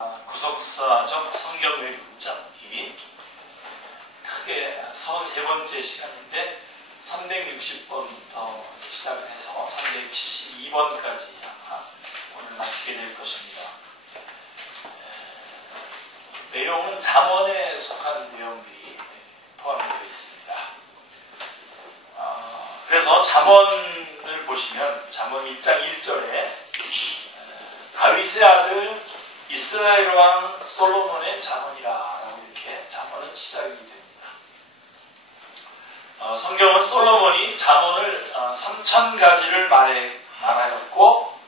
구속사적 성경외 문자기 크게 33번째 시간인데 360번부터 시작을 해서 372번까지 아마 오늘 마치게 될 것입니다. 내용은 잠언에 속한 내용들이 포함되어 있습니다. 그래서 잠언을 보시면 잠언 1장 1절에 다윗의 아들 이스라엘 왕 솔로몬의 잠언이라라고 이렇게 잠언은 시작이 됩니다. 성경은 솔로몬이 잠언을 3000가지를 말하였고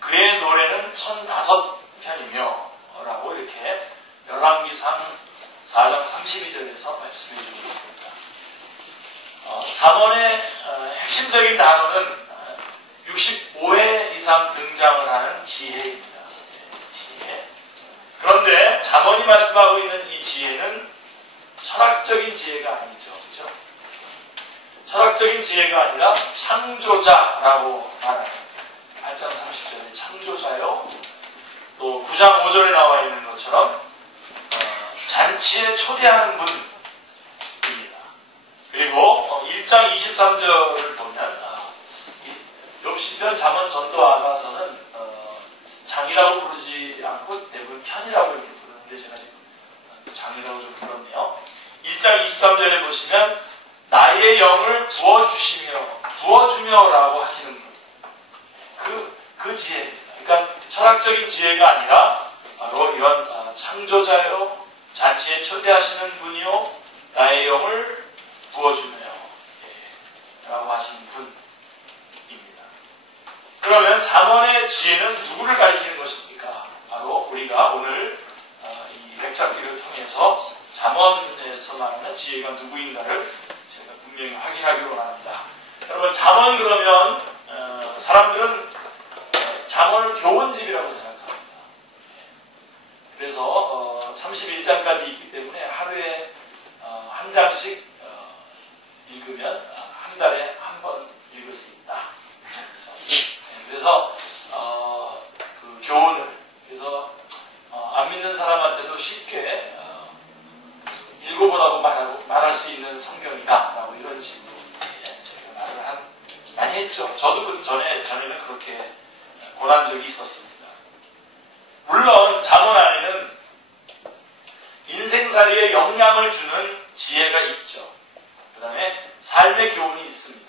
그의 노래는 1005편이며 라고 이렇게 열왕기상 4장 32절에서 말씀해 주고 있습니다. 잠언의 핵심적인 단어는 65회 이상 등장을 하는 지혜입니다. 지혜. 그런데 잠언이 말씀하고 있는 이 지혜는 철학적인 지혜가 아니죠. 그렇죠? 철학적인 지혜가 아니라 창조자라고 말합니다. 8장 30절에 창조자요. 또 9장 5절에 나와 있는 것처럼 잔치에 초대하는 분입니다. 그리고 1장 23절을 보면 욥시편 잠언 전도아가서는 장이라고 부르지 않고 대부분 편이라고 이렇게 부르는데 제가 지금 장이라고 좀 불렀네요. 1장 23절에 보시면 나의 영을 부어주며 라고 하시는 분. 그 지혜입니다. 그러니까 철학적인 지혜가 아니라 바로 이런 창조자요, 잔치에 초대하시는 분이요, 나의 영을 부어주며 라고 하시는 분입니다. 그러면 잠언의 지혜는 누구를 가리키는 것입니까? 바로 우리가 오늘 이 맥잡기를 통해서 잠언에서 말하는 지혜가 누구인가를 제가 분명히 확인하기로 원합니다. 여러분, 잠언 그러면 사람들은 잠언을 교훈집이라고 생각합니다. 그래서 31장까지 있기 때문에 하루에 한 장씩 읽으면 한 달에 한 번 읽을 수 있다. 그래서 그 교훈을 그래서 안 믿는 사람한테도 쉽게 읽어보라고 말할 수 있는 성경이다라고 이런 식으로 저희가 말을 많이 했죠. 저도 그 전에는 그렇게 권한 적이 있었습니다. 물론 잠언 안에는 인생살이에 영향을 주는 지혜가 있죠. 그 다음에 삶의 교훈이 있습니다.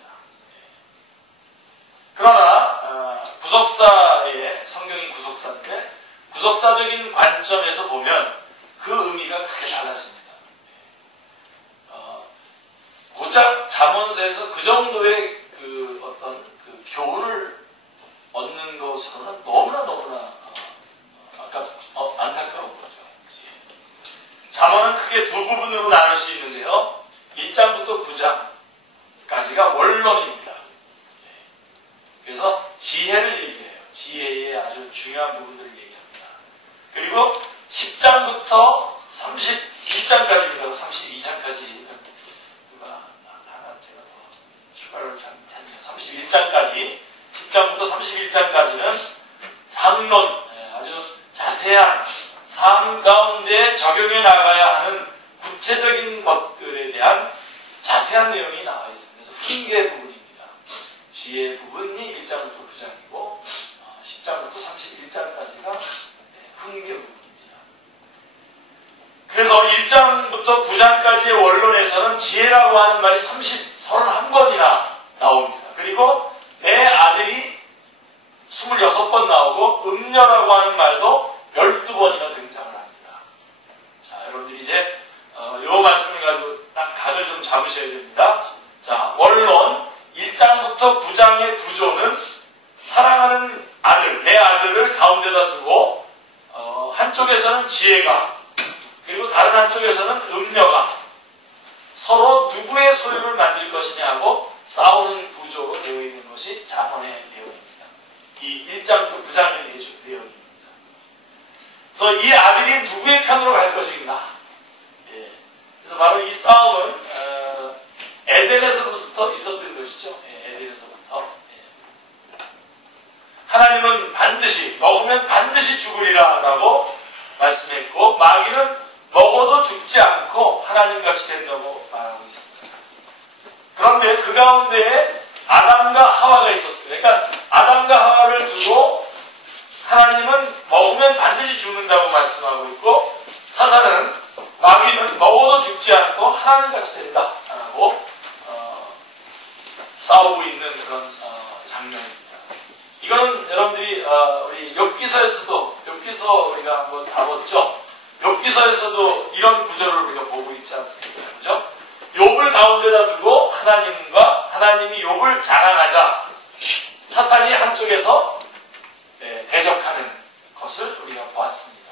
그러나 구속사의 성경이 구속사인데 구속사적인 관점에서 보면 그 의미가 크게 달라집니다. 고작 잠언서에서 그 정도의 그 어떤 그 교훈을 얻는 것으로는 너무나 안타까운 거죠. 잠언은 크게 두 부분으로 나눌 수 있는데요. 1장부터 9장까지가 원론입니다. 그래서 지혜를 얘기해요. 지혜의 아주 중요한 부분들을 얘기합니다. 그리고 10장부터 31장까지입니다. 32장까지는 누가 하나 제가 더 추가를 잘못했네요. 31장까지 10장부터 31장까지는 상론, 아주 자세한 삶 가운데 적용해 나가야 하는 구체적인 것들에 대한 자세한 내용이 나와 있습니다. 그래서 훈계 부분입니다. 지혜 부분이 1장부터 9장이고 10장부터 31장까지가 훈계 부분입니다. 그래서 1장부터 9장까지의 원론에서는 지혜라고 하는 말이 31번이나 나옵니다. 그리고 내 아들이 26번 나오고 음녀라고 하는 말도 12번이나 등장을 합니다. 자, 여러분들이 이제 이 말씀을 가지고 딱 각을 좀 잡으셔야 됩니다. 자, 원론 1장부터 9장의 구조는 사랑하는 아들, 내 아들을 가운데다 두고 한쪽에서는 지혜가 그리고 다른 한쪽에서는 음녀가 서로 누구의 소유를 만들 것이냐 하고 싸우는 구조로 되어 있는 것이 잠언의 내용입니다. 이 1장부터 9장의 내용입니다. 그래서 이 아들이 누구의 편으로 갈 것인가? 그래서 바로 이 싸움은 에덴에서부터 있었던 것이죠. 에덴에서부터. 하나님은 반드시 먹으면 반드시 죽으리라 라고 말씀했고, 마귀는 먹어도 죽지 않고 하나님같이 된다고 말하고 있습니다. 그런데 그 가운데에 아담과 하와가 있었어요. 그러니까 아담과 하와를 두고 하나님은 먹으면 반드시 죽는다고 말씀하고 있고, 사단은, 마귀는 먹어도 죽지 않고 하나님같이 된다라고 싸우고 있는 그런 장면입니다. 이거는 여러분들이 우리 욥기서에서도, 욥기서 우리가 한번 다뤘죠. 욥기서에서도 이런 구절을 우리가 보고 있지 않습니까? 그죠? 욥을 가운데다 두고 하나님이 욥을 자랑하자 사탄이 한쪽에서 대적하는 것을 우리가 보았습니다.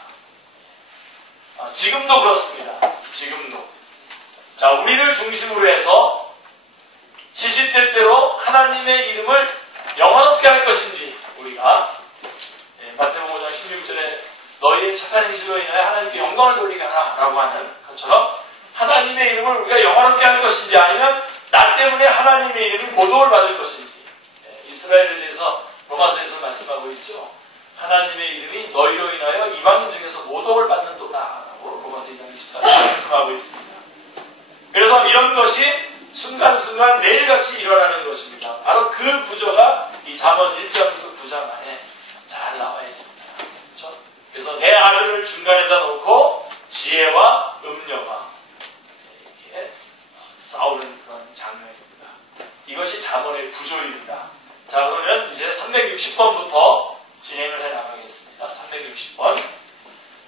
지금도 그렇습니다. 지금도. 자, 우리를 중심으로 해서 시시때때로 하나님의 이름을 영화롭게 할 것인지, 우리가 마태복음 5장 16절에 너희의 착한 행실로 인하여 하나님께 영광을 돌리게 하라 라고 하는 것처럼 하나님의 이름을 우리가 영화롭게 할 것인지, 아니면 나 때문에 하나님의 이름이 모독을 받을 것인지. 이스라엘에 대해서 로마서에서 말씀하고 있죠. 하나님의 이름이 너희로 인하여 이방인 중에서 모독을 받는도다 라고 로마서 2장 24절에 말씀하고 있습니다. 그래서 이런 것이 순간순간 매일같이 일어나는 것입니다. 바로 그 구조가 이 잠언 1장부터 9장 안에 잘 나와 있습니다. 그렇죠? 그래서 내 아들을 중간에다 놓고 지혜와 음녀가 이렇게 싸우는 그런 장면입니다. 이것이 잠언의 구조입니다. 자, 그러면 이제 360번부터 진행을 해 나가겠습니다. 360번.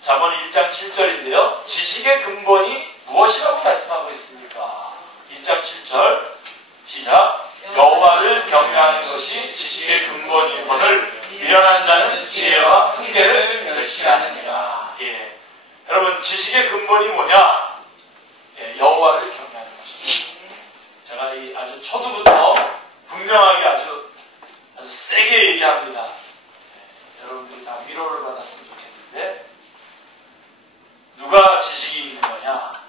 잠언 1장 7절인데요. 지식의 근본이 무엇이라고 말씀하고 있습니까? 1장 7절 시작. 여호와를 경외하는 것이 지식의 근본이거늘 미련한 자는 지혜와 훈계를 멸시하느니라. 예. 여러분, 지식의 근본이 뭐냐? 예, 여호와를 경외하는 것입니다. 제가 이 아주 초두부터 분명하게 아주 세게 얘기합니다. 예, 여러분들이 다 위로를 받았으면 좋겠는데, 누가 지식이 있는 거냐?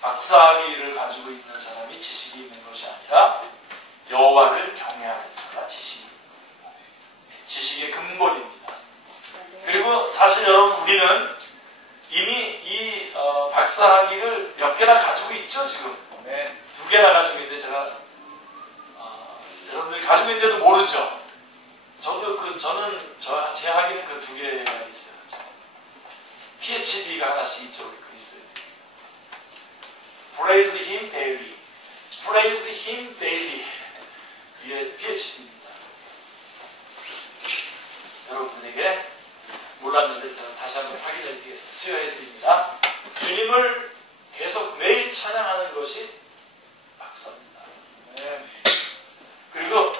박사학위를 가지고 있는 사람이 지식이 있는 것이 아니라 여호와를 경외하는 자가 지식의 근본입니다. 그리고 사실 여러분, 우리는 이미 이 박사학위를 몇 개나 가지고 있죠. 지금 2개나 가지고 있는데, 제가 여러분들이 가지고 있는데도 모르죠. 제 학위는 그 2개가 있어요. PhD가 하나씩 이쪽에 있어요. Praise Him Daily. Praise Him Daily. 이게 PhD입니다. 여러분들에게 몰랐는데 저는 다시 한번 확인해 드리겠습니다. 수여해 드립니다. 주님을 계속 매일 찬양하는 것이 박사입니다. 네. 그리고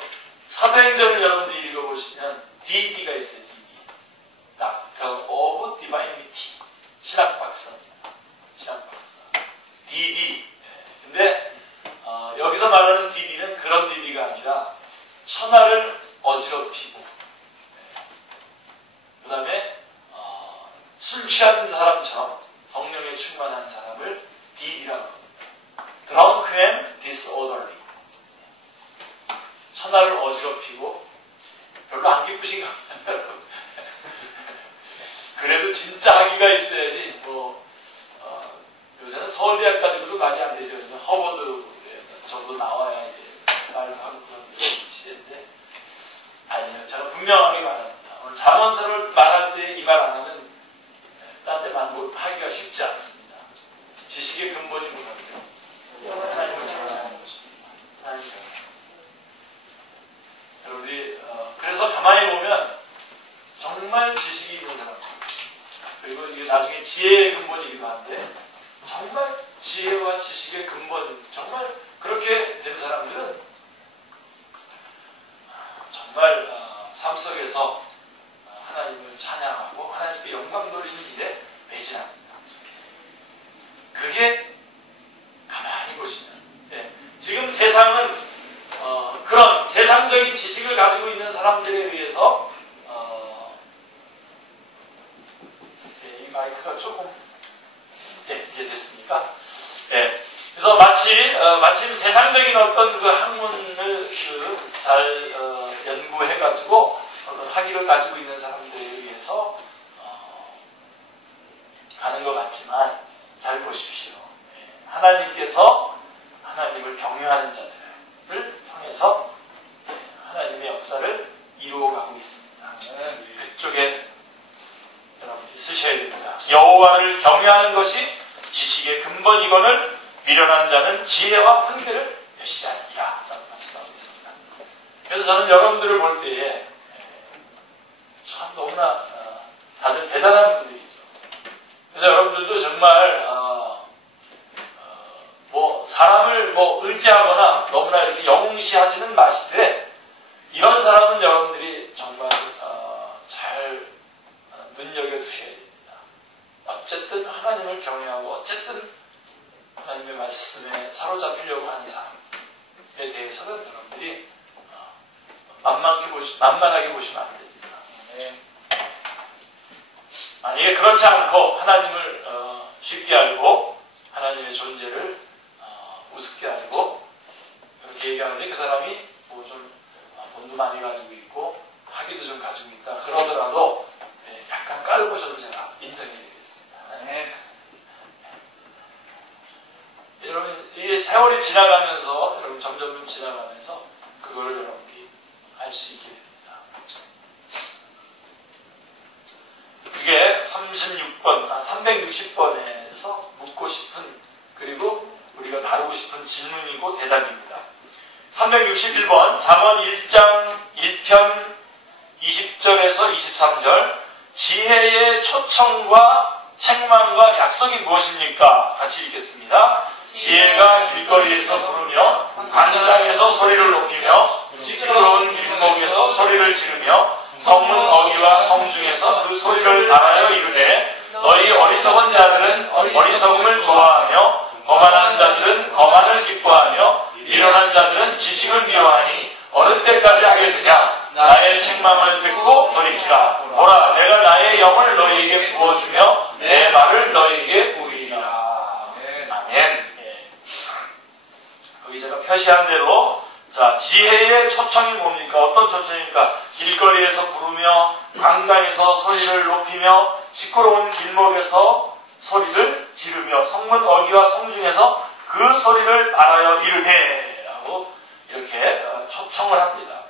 사도행전을 여러분들이 읽어보시면 DD가 있어요. DD. Doctor of Divinity. 신학 박사입니다. 신학 박사. DD. 근데 여기서 말하는 DD는 그런 DD가 아니라 천하를 어지럽히고, 그 다음에 술 취한 사람처럼 성령에 충만한 사람을 DD라고 합니다. Drunk and disorderly. 천하를 어지럽히고, 별로 안 기쁘신가 봐요. 그래도 진짜 학위가 있어야지. 요새는 서울대학 가지고도 말이 안 되죠. 허버드 정도 나와야 이제 말도 하고 그런 시대인데, 아니요, 제가 분명하게 말합니다. 오늘 잠언서를 말할 때 이 말 안 하면 딴 데만 하기가 쉽지 않습니다. 지식의 근본이 뭐냐면 하나님을 전하는 것입니다. 하나님을. 여러분들이 그래서 가만히 보면 정말 지식이 있는 사람, 그리고 이게 나중에 지혜의 근본이기도 한데, 정말 지혜와 지식의 근본, 정말 그렇게 된 사람들은 정말 삶 속에서 하나님을 찬양하고 하나님께 영광 돌리는 일에 매진합니다. 그게 가만히 보시면, 지금 세상은 그런 세상적인 지식을 가지고 있는 사람들에 의해서 이 마이크가 조금 이제 됐습니까? 그래서 마침 세상적인 어떤 그 학문을 잘 연구해가지고 어떤 학위를 가지고 있는 사람들에 의해서 경외하는 것이 지식의 근본이거늘 미련한 자는 지혜와 훈계를 멸시하니라 라고 말씀하고 있습니다. 그래서 저는 여러분들을 볼 때에 참 너무나 다들 대단한 분들이죠. 그래서 여러분들도 정말 사람을 의지하거나 너무나 이렇게 영웅시하지는 마시되 이런 사람은 여러분들이 정말 잘 눈여겨두셔야 됩니다. 어쨌든 하나님을 경외하고 어쨌든 하나님의 말씀에 사로잡히려고 하는 사람에 대해서는 여러분들이 만만하게 보시면 안 됩니다. 네. 만약에 그렇지 않고 하나님을 쉽게 알고 하나님의 존재를 우습게 알고 그렇게 얘기하는데 그 사람이 좀 돈도 많이 가지고 있고 학위도 좀 가지고 있다 그러더라도 약간 깔보셔도 제가 인정해 드리겠습니다. 네. 여러분 이게 세월이 지나가면서 여러분 점점 지나가면서 그걸 여러분이 알 수 있게 됩니다. 그게 360번에서 묻고 싶은 그리고 우리가 다루고 싶은 질문이고 대답입니다. 361번 잠언 1장 1편 20절에서 23절 지혜의 초청과 책망과 약속이 무엇입니까? 같이 읽겠습니다. 지혜가 길거리에서 부르며 광장에서 소리를 높이며 시끄러운 길목에서 소리를 지르며 성문 어귀와 성중에서 그 소리를 알아여 이르되 너희 어리석은 자들은 어리석음을 좋아하며 거만한 자들은 거만을 기뻐하며 미련한 자들은 지식을 미워하니 어느 때까지 하겠느냐? 나의 책망을 듣고 돌이키라. 보라, 내가 나의 영을 너희에게 부어주며 내 말을 너희에게 보이리라. 아멘. 거기 제가 표시한 대로 자 지혜의 초청이 뭡니까? 어떤 초청입니까? 길거리에서 부르며 광장에서 소리를 높이며 시끄러운 길목에서 소리를 지르며 성문 어귀와 성중에서 그 소리를 알아여 이르되 라고 이렇게 초청을 합니다.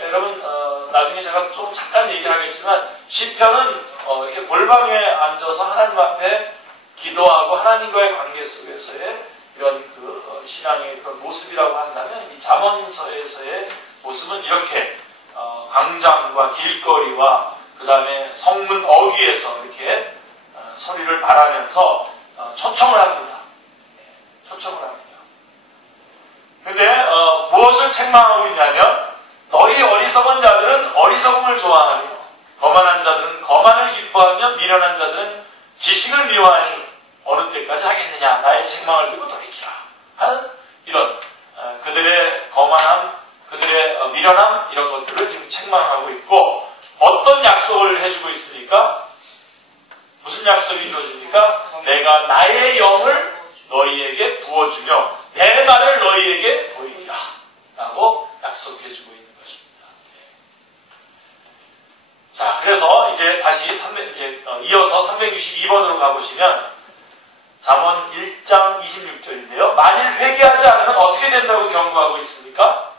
여러분 나중에 제가 좀 잠깐 얘기하겠지만 시편은 이렇게 골방에 앉아서 하나님 앞에 기도하고 하나님과의 관계 속에서의 이런 그 신앙의 그런 모습이라고 한다면 이 잠언서에서의 모습은 이렇게 광장과 길거리와 그 다음에 성문 어귀에서 이렇게 소리를 발하면서 초청을 합니다. 초청을 합니다. 근데 무엇을 책망하고 있냐면 너희 어리석은 자들은 어리석음을 좋아하며 거만한 자들은 거만을 기뻐하며 미련한 자들은 지식을 미워하니 어느 때까지 하겠느냐 나의 책망을 듣고 돌이키라 하는 이런 그들의 거만함 그들의 미련함 이런 것들을 지금 책망하고 있고 어떤 약속을 해주고 있습니까? 무슨 약속이 주어집니까? 내가 나의 영을 너희에게 부어주며 내 말을 너희에게 보이리라 라고 약속해주고 있는 것입니다. 자, 그래서 이제 다시 이어서 362번으로 가보시면 잠언 1장 26절인데요. 만일 회개하지 않으면 어떻게 된다고 경고하고 있습니까?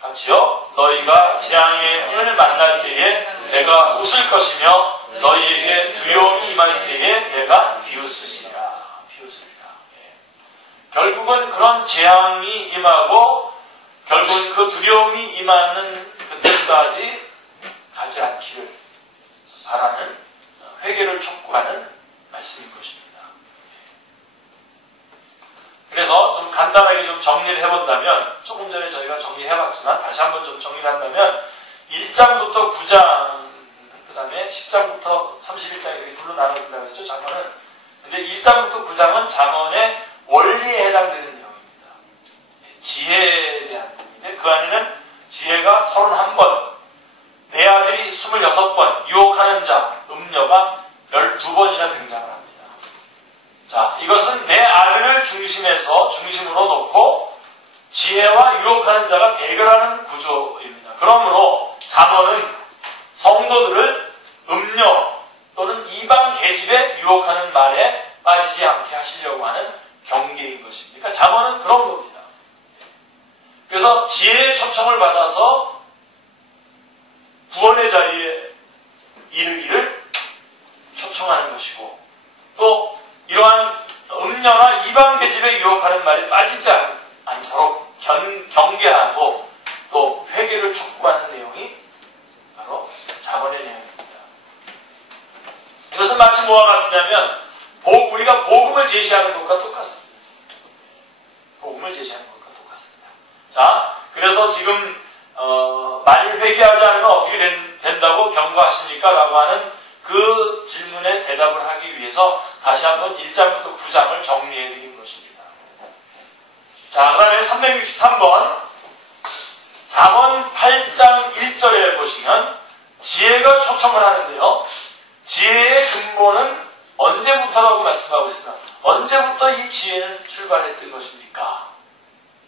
같이요. 너희가 재앙의 해를 만날 때에 내가 웃을 것이며 너희에게 두려움이 임할 때에 내가 비웃으리라. 결국은 그런 재앙이 임하고 결국은 그 두려움이 임하는 그때까지 가지 않기를 바라는 회개를 촉구하는 말씀인 것입니다. 그래서 좀 간단하게 좀 정리를 해본다면 조금 전에 저희가 정리해봤지만 다시 한번 좀 정리를 한다면 1장부터 9장 그 다음에 10장부터 31장 이렇게 둘로 나눠진다고 했죠. 잠언은. 근데 1장부터 9장은 잠언의 원리에 해당되는 내용입니다. 지혜에 대한 부분인데 그 안에는 지혜가 31번 내 아들이 26번 유혹하는 자 음녀가 12번이나 등장을 합니다. 자, 이것은 내 아들을 중심으로 놓고 지혜와 유혹하는 자가 대결하는 구조입니다. 그러므로 잠언은 성도들을 음녀 또는 이방 계집에 유혹하는 말에 빠지지 않게 하시려고 하는 경계인 것입니다. 그러니까 잠언은 그런 겁니다. 그래서 지혜의 초청을 받아서 구원의 자리에 이르기를 초청하는 것이고 또 이러한 음녀나 이방 계집에 유혹하는 말이 빠지지 않도록 경계하고 또 회개를 촉구하는 내용이 바로 잠언의 내용입니다. 이것은 마치 뭐와 같으냐면 우리가 복음을 제시하는 것과 똑같습니다. 복음을 제시하는 것과 똑같습니다. 자, 그래서 지금 만일 회개하지 않으면 어떻게 된다고 경고하십니까? 라고 하는 그 질문에 대답을 하기 위해서 다시 한번 1장부터 9장을 정리해 드린 것입니다. 자, 그 다음에 363번 잠언 8장 1절에 보시면 지혜가 초청을 하는데요. 지혜의 근본은 언제부터라고 말씀하고 있습니다. 언제부터 이 지혜는 출발했던 것입니까?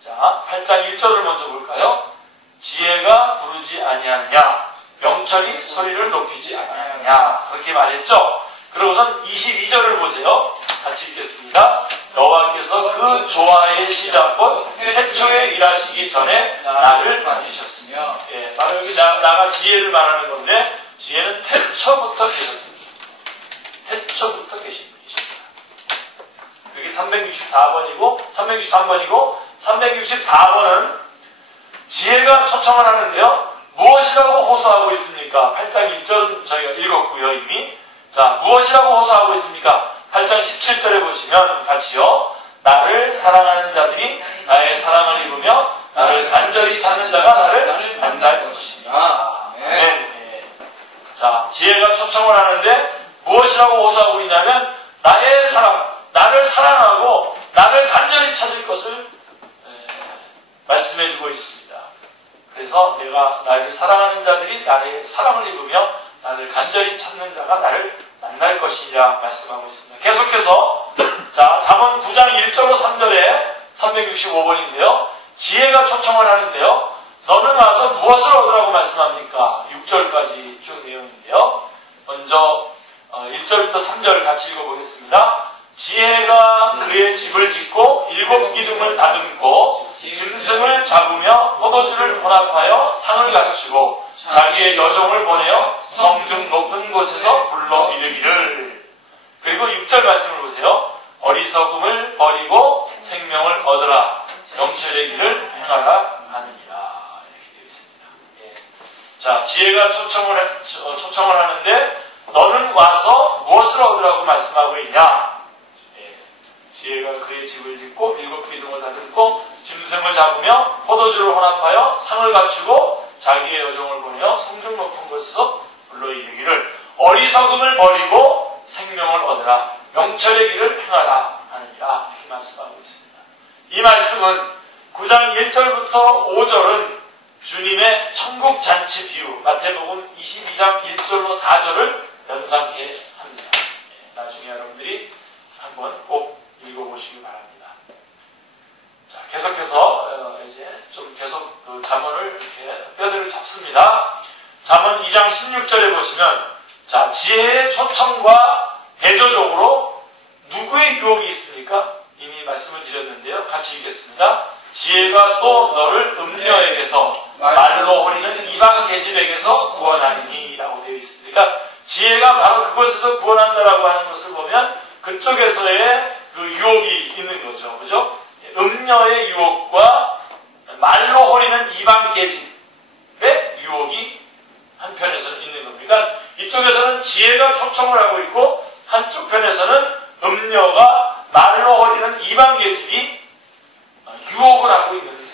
자, 8장 1절을 먼저 볼까요? 지혜가 부르지 아니하느냐, 명철이 소리를 높이지 아니하느냐, 그렇게 말했죠. 그러고선 22절을 보세요. 같이 읽겠습니다. 여호와께서 그 조화의 시작곧 태초에 일하시기 전에 나를 만드셨으며, 예, 바로 여기 나가 지혜를 말하는 건데 지혜는 태초부터 계셨습니다. 태초부터 계신 분이십니다. 그게 364번이고 363번이고 364번은 지혜가 초청을 하는데요. 무엇이라고 호소하고 있습니까? 8장 1절 저희가 읽었고요, 이미. 자, 무엇이라고 호소하고 있습니까? 8장 17절에 보시면 같이요. 나를 사랑하는 자들이 나의 사랑을 입으며 나를 간절히 찾는 자가 나를 만날 것이니라. 네. 자, 지혜가 초청을 하는데 무엇이라고 호소하고 있냐면 나의 사랑, 나를 사랑하고 나를 간절히 찾을 것을 말씀해주고 있습니다. 그래서 내가 나를 사랑하는 자들이 나의 사랑을 입으며 나를 간절히 찾는 자가 나를 만날 것이라 말씀하고 있습니다. 계속해서 자, 잠언 9장 1절로 3절에 365번인데요. 지혜가 초청을 하는데요. 너는 와서 무엇을 얻으라고 말씀합니까? 6절까지 쭉 내용인데요. 먼저 1절부터 3절 같이 읽어보겠습니다. 지혜가 그의 집을 짓고 7 기둥을 다듬고 짐승을 잡으며 포도주를 혼합하여 상을 갖추고 자기의 여종을 보내어 성중 높은 곳에서 불러 이르기를. 그리고 6절 말씀을 보세요. 어리석음을 버리고 생명을 얻으라. 명철의 길을 행하라 하느니라. 이렇게 되어 있습니다. 예. 자, 지혜가 초청을 하는데 너는 와서 무엇을 얻으라고 말씀하고 있냐? 예. 지혜가 그의 집을 짓고 7 기둥을 다듬고 짐승을 잡으며 포도주를 혼합하여 상을 갖추고 자기의 여종을 보내어 성중 높은 곳에서 불러 이르기를 어리석음을 버리고 생명을 얻으라. 명철의 길을 행하라 하느니라. 이렇게 말씀하고 있습니다. 이 말씀은 9장 1절부터 5절은 주님의 천국잔치 비유, 마태복음 22장 1절로 4절을 연상케 합니다. 예, 나중에 여러분들이 한번 꼭 읽어보시기 바랍니다. 자, 계속해서 이제 좀 계속 그 잠언을 이렇게 뼈대를 잡습니다. 잠언 2장 16절에 보시면 자, 지혜의 초청과 대조적으로 누구의 유혹이 있습니까? 이미 말씀을 드렸는데요. 같이 읽겠습니다. 지혜가 또 너를 음녀에게서 말로 호리는 이방 계집에게서 구원하리니 라고 되어 있습니다. 그러니까 지혜가 바로 그것에서 구원한다라고 하는 것을 보면 그쪽에서의 그 유혹이 있는 거죠. 그죠? 음녀의 유혹과 말로 호리는 이방 계집의 유혹이 한편에서는 있는 겁니다. 그러니까 이쪽에서는 지혜가 초청을 하고 있고 한쪽 편에서는 음녀가 말로 호리는 이방 계집이 유혹을 하고 있는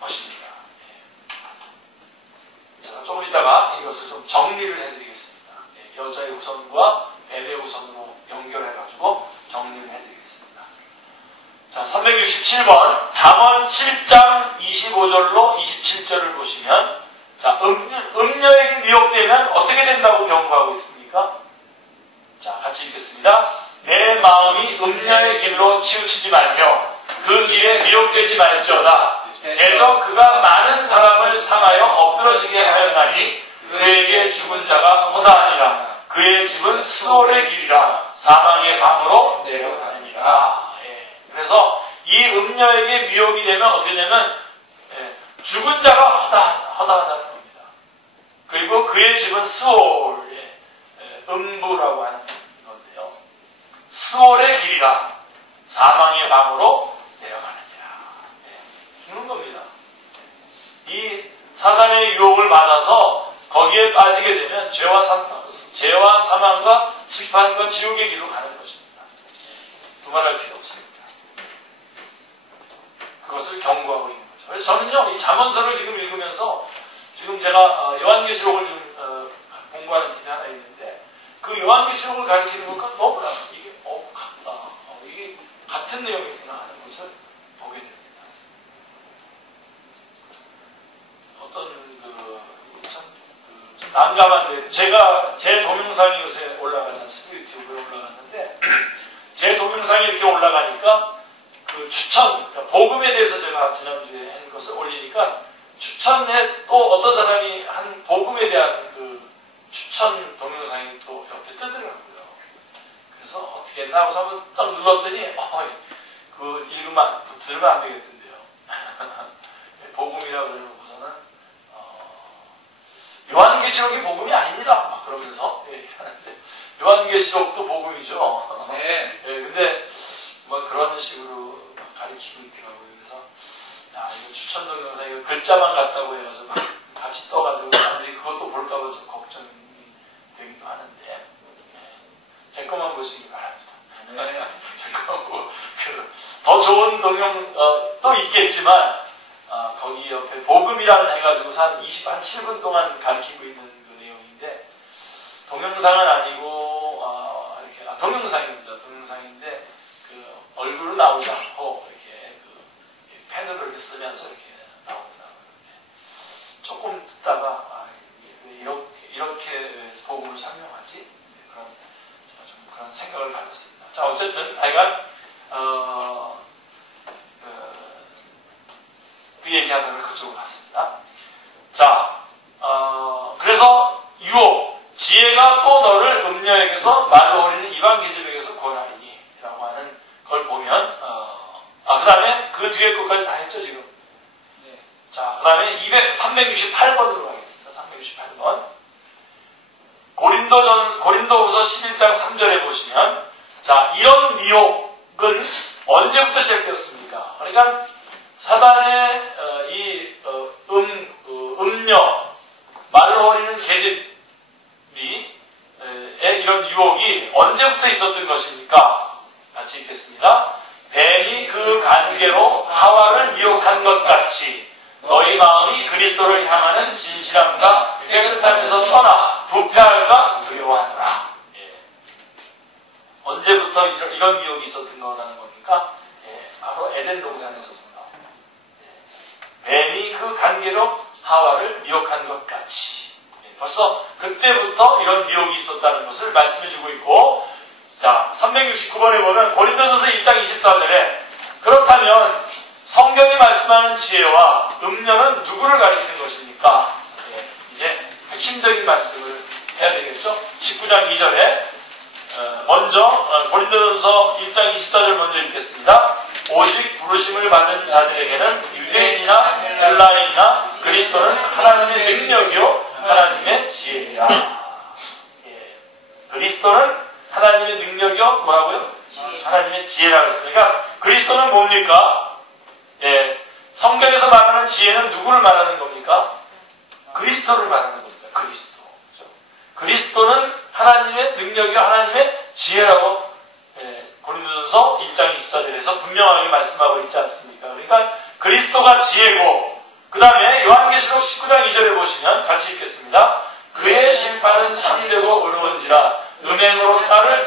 것입니다. 제가 조금 이따가 이것을 좀 정리를 해드리겠습니다. 여자의 후손과 뱀의 후손으로 연결해가지고 정리를 해드리겠습니다. 자, 367번 잠언 7장 25절로 27절을 보시면 자, 음녀에게 미혹되면 어떻게 된다고 경고하고 있습니까? 자, 같이 읽겠습니다. 내 마음이 음녀의 길로 치우치지 말며 그 길에 미혹되지 말지어다. 대저 그가 많은 사람을 상하여 엎드러지게 하였나니 그에게 죽은 자가 허다하니라. 그의 집은 스올의 길이라 사망의 방으로 내려가느니라. 예. 그래서 이 음녀에게 미혹이 되면 어떻게 되면 죽은 자가 허다하다는 겁니다. 그리고 그의 집은 스올의 음부라고 하는 건데요. 스월의 길이라 사망의 방으로 내려가느니라. 죽는 겁니다. 이 사단의 유혹을 받아서 거기에 빠지게 되면 죄와 사망과 심판과 지옥의 길로 가는 것입니다. 두말할 필요 없습니다. 그것을 경고하고 있는 거죠. 그래서 저는요, 이 잠언서를 지금 읽으면서 지금 제가 요한계시록을 지금 공부하는 팀이 하나 있는데 그 요한계시록을 가르치는 것과 너무나 이게 같다. 이게 같은 내용이구나 하는 것을 보게 됩니다. 어떤 난감한데 제가 제 동영상이 요새 올라가지 않습니까? 유튜브에 올라갔는데 제 동영상이 이렇게 올라가니까 그 추천, 그러니까 복음에 대해서 제가 지난주에 한 것을 올리니까 추천에 또 어떤 사람이 한 복음에 대한 그 추천 동영상이 또 옆에 뜨더라고요. 그래서 어떻게 했나 하고서 한번 딱 눌렀더니 그 읽으면 들으면 안 되겠던데요. 복음이라고 그러고서는 요한계시록이 복음이 아닙니다. 막 그러면서 하는데 요한계시록도 복음이죠. 네. 근데 뭐 그런 식으로 가리키고 있더라고요. 그래서 야, 이거 추천 동영상 이거 글자만 같다고 해가지고 막 같이 떠가지고 사람들이 그것도 볼까봐 좀 걱정이 되기도 하는데 제 것만 보시기 바랍니다. 네. 제 것만 보고 더 좋은 동영 또 있겠지만 거기 옆에 복음이라는 해가지고 한 27분 동안 가르치고 있는 그 내용인데 동영상은 아니고 이렇게 동영상입니다. 동영상인데 그 얼굴로 나오지 않고 이렇게 그 펜으로 이렇게 쓰면서 이렇게 나오더라고요. 조금 듣다가 이렇게 복음을 설명하지 그런 생각을 가졌습니다. 자, 어쨌든 하여간 그 얘기하다가 그쪽으로 갔습니다. 자, 그래서 유혹, 지혜가 또 너를 음녀에게서 말로 어리는 이방 계집에게서 권하리니 라고 하는 걸 보면 그 다음에 그 뒤에 것까지 다 했죠 지금. 네. 자, 그 다음에 368번으로 가겠습니다. 368번 고린도후서 11장 3절에 보시면 자, 이런 미혹은 언제부터 시작되었습니까? 그러니까 사단의 음녀, 말로 어리는 계집이 이런 유혹이 언제부터 있었던 것입니까? 같이 읽겠습니다. 뱀이 그 간계로 하와를 미혹한 것 같이 너희 마음이 그리스도를 향하는 진실함과 깨끗함에서 떠나 부패할까 두려워하노라. 언제부터 이런 미혹이 있었던 거라는 겁니까? 바로 에덴 동산에서부터. 뱀이 그 관계로 하와를 미혹한 것 같이. 벌써 그때부터 이런 미혹이 있었다는 것을 말씀해주고 있고, 자, 369번에 보면 고린도전서 1장 24절에 그렇다면 성경이 말씀하는 지혜와 음녀는 누구를 가리키는 것입니까? 이제 핵심적인 말씀을 해야 되겠죠? 19장 2절에 먼저 고린도전서 1장 24절 먼저 읽겠습니다. 오직 부르심을 받은 자들에게는 유대인이나 헬라인이나 그리스도는 하나님의 능력이요 하나님의 지혜이라. 그리스도는 하나님의 능력이요 뭐라고요? 하나님의 지혜라고 했으니까 그리스도는 뭡니까? 성경에서 말하는 지혜는 누구를 말하는 겁니까? 그리스도를 말하는 겁니다. 그리스도. 그렇죠? 그리스도는 하나님의 능력이요 하나님의 지혜라고 고린도전서 1장 24절에서 분명하게 말씀하고 있지 않습니까? 그러니까 그리스도가 지혜고 그 다음에 요한계시록 19장 2절에 보시면 같이 읽겠습니다. 그의 심판은 참되고 의로운지라 음행으로 땅을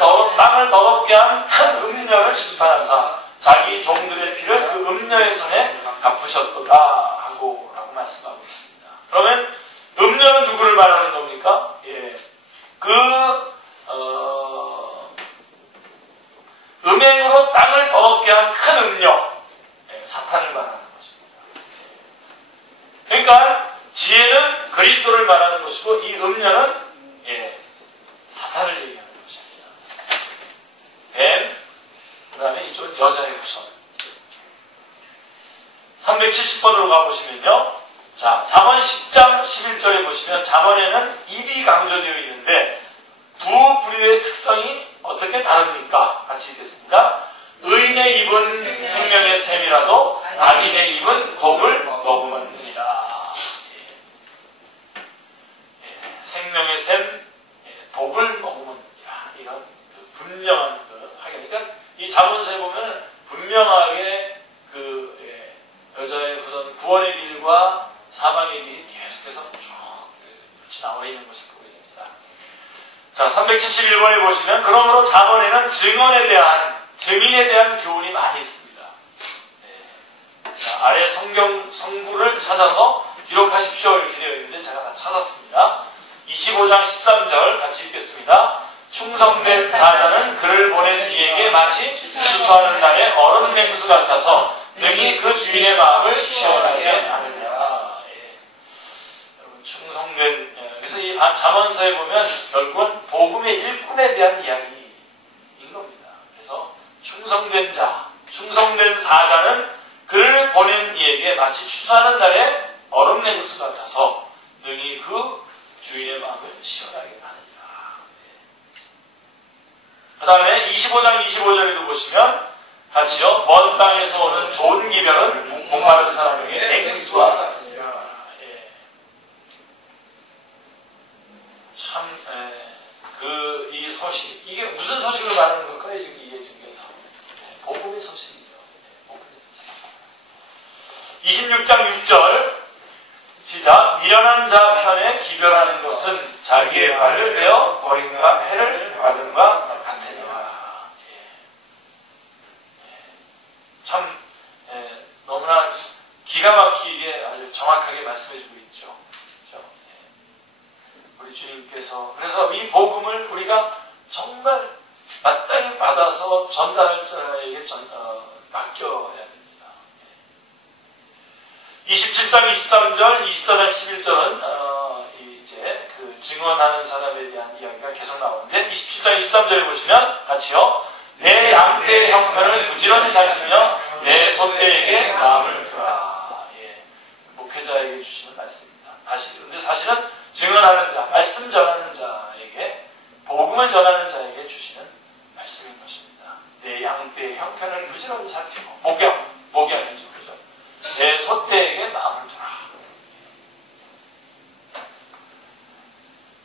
더럽게 한 큰 음녀를 심판하사 자기 종들의 피를 그 음녀의 손에 갚으셨도다 하고 라고 말씀하고 있습니다. 그러면 음녀는 누구를 말하는 겁니까? 음행으로 땅을 더럽게 한 큰 음녀, 사탄을 말하는 것입니다. 그러니까 지혜는 그리스도를 말하는 것이고 이 음녀는 사탄을 얘기하는 것입니다. 뱀, 그 다음에 이쪽은 여자의 후손. 370번으로 가보시면요. 자, 잠언 10장 11절에 보시면 잠언에는 입이 강조되어 있는데 두 부류의 특성이 어떻게 다릅니까? 같이 읽겠습니다. 의인의 입은 생명의 샘이라도 악인의 입은 독을 머금습니다. 생명의 샘, 독을 머금습니다. 이런 분명한 하게. 그러니까 이 잠언서에 보면 분명하게 여자의 구원의 길과 사망의 길이 계속해서 쭉 같이 나와 있는 것을 보게 됩니다. 자, 371번에 보시면 그러므로 잠언에는 증인에 대한 교훈이 많이 있습니다. 자, 아래 성구를 찾아서 기록하십시오 이렇게 되어 있는데 제가 다 찾았습니다. 25장 13절 같이 읽겠습니다. 충성된 사자는 그를 보낸 이에게 마치 추수하는 날의 얼음 냉수 같아서 능히 그 주인의 마음을 시원하게 하느니라. 여러분 충성된 그래서 이 잠언서에 보면 결국은 복음의 일꾼에 대한 이야기인 겁니다. 그래서 충성된 자, 충성된 사자는 그를 보낸 이에게 마치 추수하는 날에 얼음 냉수 같아서 능히 그 주인의 마음을 시원하게 하느니라. 그 다음에 25장 25절에도 보시면 같이요. 먼 땅에서 오는 좋은 기별은 목마른 사람에게 냉수와 같으니라. 참, 이 소식, 이게 무슨 소식을 말하는 걸까요? 지금 이게 중에서. 복음의 소식이죠. 복음의 소식. 26장 6절. 시작. 미련한 자 편에 기별하는 것은 자기의 발을 베어 버림과 해를 받음과 같으니라. 참, 너무나 기가 막히게 아주 정확하게 말씀해주고 있죠. 그렇죠? 우리 주님께서 그래서 이 복음을 우리가 정말 마땅히 받아서 전달할 자에게 맡겨야 됩니다. 27장 23절, 24장 11절은 이제 그 증언하는 사람에 대한 이야기가 계속 나오는데 27장 23절에 보시면 같이요. 내 양떼의 형편을 부지런히 살피며 내 소떼에게 마음을 두라. 목회자에게 주시는 말씀입니다. 그런데 사실은 증언하는 자, 말씀 전하는 자에게, 복음을 전하는 자에게 주시는 말씀인 것입니다. 내 양떼의 형편을 부지런히 살피고, 목양이죠. 그죠? 내 소떼에게 마음을 두라.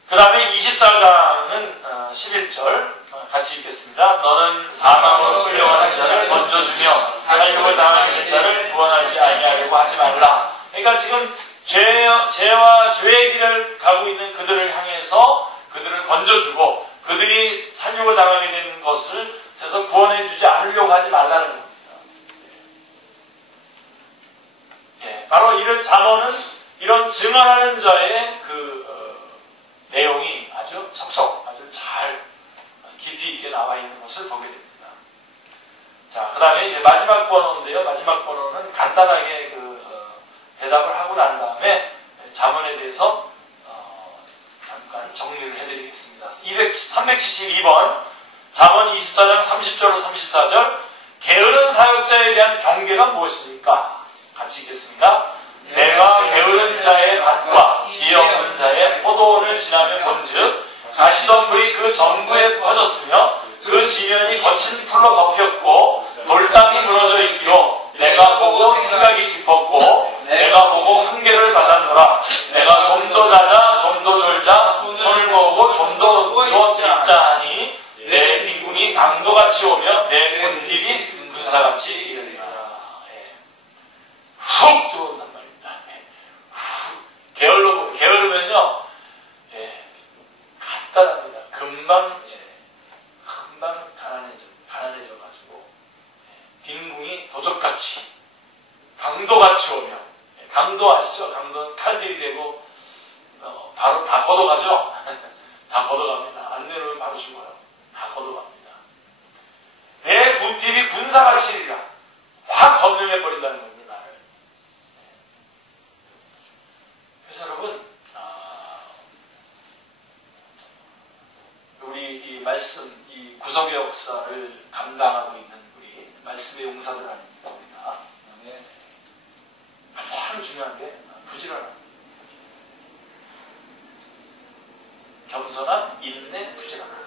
그 다음에 24장은 11절 같이 읽겠습니다. 너는 사망으로 끌려가는 자를 던져주며 살육을 당하는 자를 구원하지 아니하려고 하지 말라. 그러니까 지금 죄와 죄의 길을 가고 있는 그들을 향해서 그들을 건져주고 그들이 살육을 당하게 되는 것을 그래서 구원해주지 않으려고 하지 말라는 겁니다. 바로 이런 잠언은 이런 증언하는 자의 내용이 아주 속속 아주 잘 깊이 있게 나와 있는 것을 보게 됩니다. 자, 그 다음에 이제 마지막 번호인데요. 마지막 번호는 간단하게 대답을 하고 난 다음에 잠언에 대해서 잠깐 정리를 해드리겠습니다. 372번 잠언 24장 30절로 34절 게으른 사역자에 대한 경계가 무엇입니까? 같이 읽겠습니다. 내가 게으른 자의 밭과 지혜 없는 자의 포도원을 지나며 본즉 가시덤불이 그 전부에 퍼졌으며 그 지면이 거친 풀로 덮였고 돌담이 무너져 있기로 내가 보고 생각이 깊었고 내가 보고 훈계를 받았노라. 내가 좀 더 자자 좀 더 졸자 손을 모으고 좀 더 누워 있자 하니 내 빈궁이 강도같이 오며 내 군핍이 군사같이 이르리라. 훅 들어온단 말입니다. 게으르면요, 간단합니다. 금방 가난해져가지고, 빈궁이 도적같이, 강도같이 오며, 강도 아시죠? 강도 칼들이 되고, 바로 다 걷어가죠? 다 걷어갑니다. 안 내놓으면 바로 죽어요. 다 걷어갑니다. 내 군핍이 군사같이 이르리라. 확 점령해버린다는 겁니다. 그래서 여러분, 우리 이 말씀, 이 구속의 역사를 감당하고 있는 우리 말씀의 용사들 아닙니까? 우리가 가장 중요한 게 부지런함. 겸손한, 인내, 부지런함,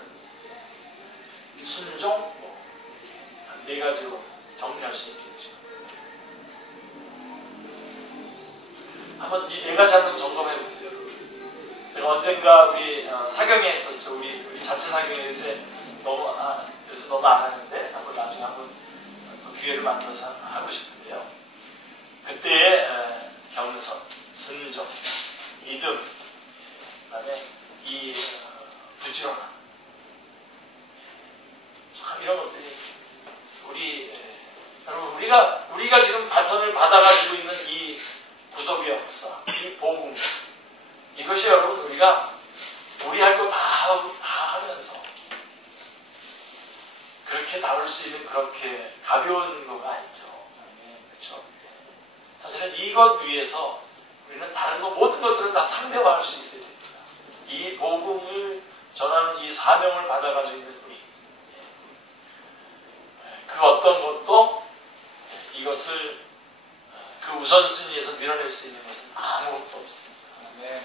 순종, 네 가지로 정리할 수 있겠죠. 한번 이 네 가지 한번 점검해 보세요. 제가 언젠가 우리 사경에 했었죠. 우리 자체 사경에서 너무 안 하는데 한번 나중에 한번 또 기회를 만들어서 하고 싶은데요. 그때 겸손, 순종, 믿음, 그다음에 이 부지런함, 참 이런 것들이 여러분 우리가 지금 바톤을 받아가지고 있는 이 구속의 역사, 이 복음, 이것이 여러분 우리 할 거 다 하면서 그렇게 다룰 수 있는 그렇게 가벼운 거가 아니죠. 그렇죠? 사실은 이것 위에서 우리는 다른 거 모든 것들을 다 상대화할 수 있어야 됩니다. 이 복음을 전하는 이 사명을 받아가지고 있는 우리, 그 어떤 것도 이것을 그 우선순위에서 밀어낼 수 있는 것은 아무것도 없습니다. 네.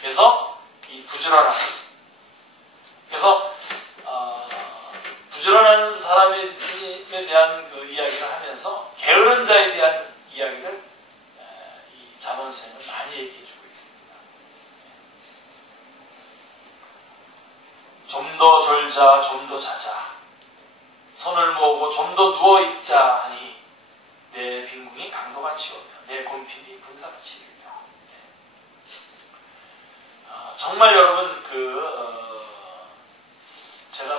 그래서 이 부지런함, 그래서 부지런한 사람에 대한 그 이야기를 하면서 게으른 자에 대한 이야기를 이 잠언서에는 많이 얘기해주고 있습니다. 좀 더 졸자, 좀 더 자자, 손을 모으고 좀 더 누워 있자 하니 내 빈궁이 강도같이 오며 내 곤핍이 분사같이 이르며. 정말 여러분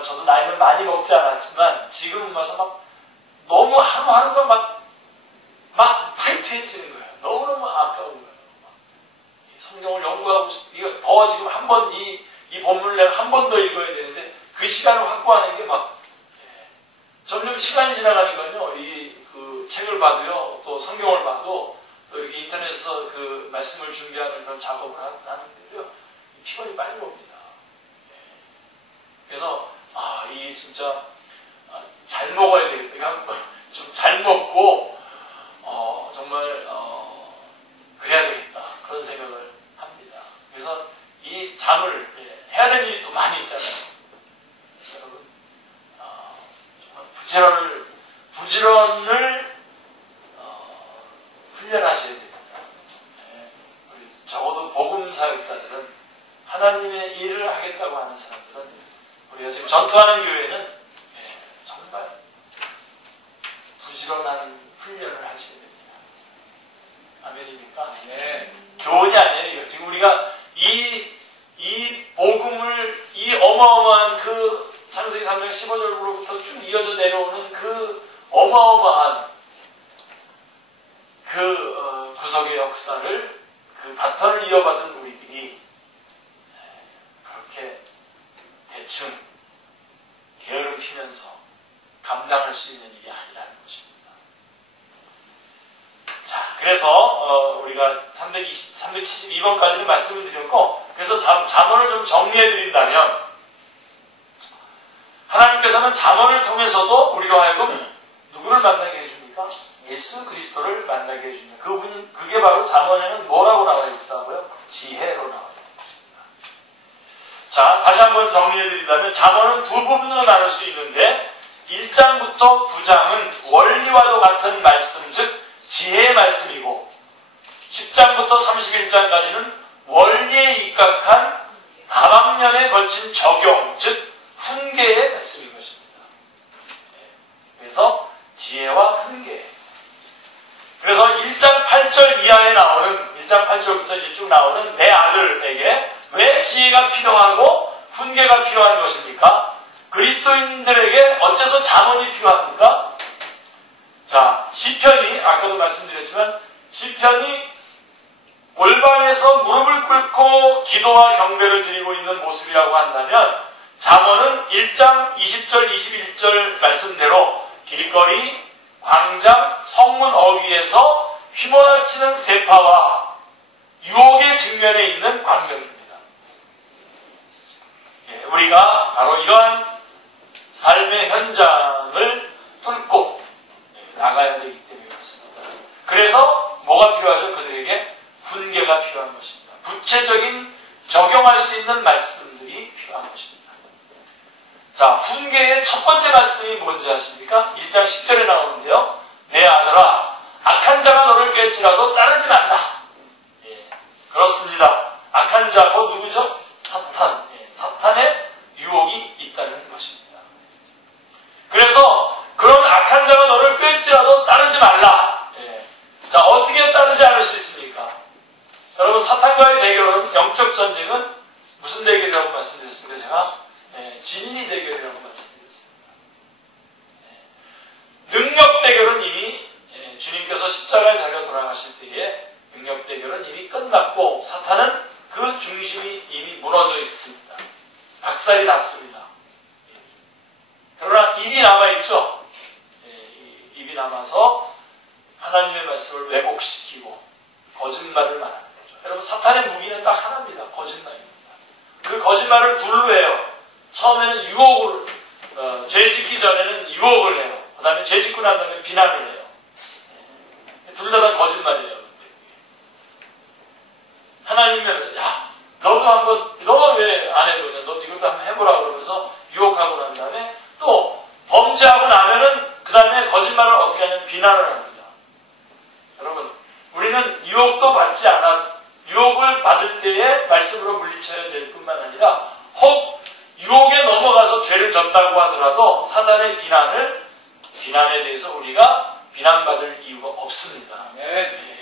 저도 나이는 많이 먹지 않았지만 지금 와서 막 너무 하루하루가 막 타이트해지는 거예요. 너무너무 아까운 거예요. 성경을 연구하고 이거 더 지금 한 번 이 본문을 내가 한 번 더 읽어야 되는데 그 시간을 확보하는 게 점점 시간이 지나가니까요. 그 책을 봐도요, 또 성경을 봐도 또 이렇게 인터넷에서 그 말씀을 준비하는 그런 작업을 하는데도요, 피곤이 빨리 옵니다. 그래서 이 진짜 잘 먹어야 되겠다. 좀 잘 먹고 정말 그래야 되겠다. 그런 생각을 합니다. 그래서 이 잠을 해야 되는 일이 또 많이 있잖아요. 여러분 정말 부지런을 훈련하셔야 됩니다. 적어도 복음 사역자들은 하나님의 일을 하겠다고 하는 사람들은 우리가 지금 전투하는 교회는 정말 부지런한 훈련을 하셔야 됩니다. 아멘입니까? 네. 교훈이 아니에요. 이거. 지금 우리가 이 복음을 이 어마어마한 그 창세기 3장 15절로부터 쭉 이어져 내려오는 그 어마어마한 그 구속의 역사를 그 바톤을 이어받은 우리들이 그렇게 대충 게으름 피면서 감당할 수 있는 일이 아니라는 것입니다. 자, 그래서 우리가 372번까지는 말씀을 드렸고, 그래서 잠언을 좀 정리해 드린다면 하나님께서는 잠언을 통해서도 우리로 하여금 누구를 만나게 해줍니까? 예수 그리스도를 만나게 해줍니다. 그게 바로 잠언에는 뭐라고 나와 있어요? 지혜로 나와 있습니다. 자, 다시 한번 정리해 드린다면 잠언은 두 부분으로 나눌 수 있는데 1장부터 9장은 원리와도 같은 말씀, 즉 지혜의 말씀이고 10장부터 31장까지는 원리에 입각한 다방면에 걸친 적용, 즉 훈계의 말씀인 것입니다. 그래서 지혜와 훈계. 그래서 1장 8절 이하에 나오는 1장 8절부터 이제 쭉 나오는 내 아들에게 왜 지혜가 필요하고 훈계가 필요한 것입니까? 그리스도인들에게 어째서 잠언이 필요합니까? 자, 시편이 아까도 말씀드렸지만 시편이 골방에서 무릎을 꿇고 기도와 경배를 드리고 있는 모습이라고 한다면 잠언은 1장 20절 21절 말씀대로 길거리, 광장, 성문 어귀에서 휘몰아치는 세파와 유혹의 직면에 있는 광경입니다. 우리가 바로 이러한 삶의 현장을 뚫고 나가야 되기 때문에 그렇습니다. 그래서 뭐가 필요하죠? 그들에게 훈계가 필요한 것입니다. 구체적인 적용할 수 있는 말씀들이 필요한 것입니다. 자, 훈계의 첫 번째 말씀이 뭔지 아십니까? 1장 10절에 나오는데요. 내 아들아, 악한 자가 너를 꿰질지라도 따르지 말라. 예, 그렇습니다. 악한 자, 그 누구죠? 사탄. 예, 사탄의 유혹이 있다는 것입니다. 그래서 그런 악한 자가 너를 꿰질지라도 따르지 말라. 예. 자, 어떻게 따르지 않을 수 있습니까? 여러분, 사탄과의 대결은, 영적 전쟁은 무슨 대결이라고 말씀드렸습니까? 제가 진리 대결이라고 말씀드렸습니다. 능력 대결은 이미 주님께서 십자가에 달려 돌아가실 때에 능력 대결은 이미 끝났고 사탄은 그 중심이 이미 무너져 있습니다. 박살이 났습니다. 그러나 입이 남아있죠. 입이 남아서 하나님의 말씀을 왜곡시키고 거짓말을 말하는 거죠. 여러분, 사탄의 무기는 딱 하나입니다. 거짓말입니다. 그 거짓말을 둘로 해요. 처음에는 유혹을, 죄 짓기 전에는 유혹을 해요. 그 다음에 죄 짓고 난 다음에 비난을 해요. 둘 다 거짓말이에요. 하나님은, 야, 너도 한번, 너 왜 안 해보냐? 너 이것도 한번 해보라 그러면서 유혹하고 난 다음에 또 범죄하고 나면은 그 다음에 거짓말을 어떻게 하냐면 비난을 합니다. 여러분, 우리는 유혹도 받지 않아, 유혹을 받을 때에 말씀으로 물리쳐야 될 뿐만 아니라 혹 유혹에 넘어가서 죄를 졌다고 하더라도 사단의 비난에 대해서 우리가 비난받을 이유가 없습니다.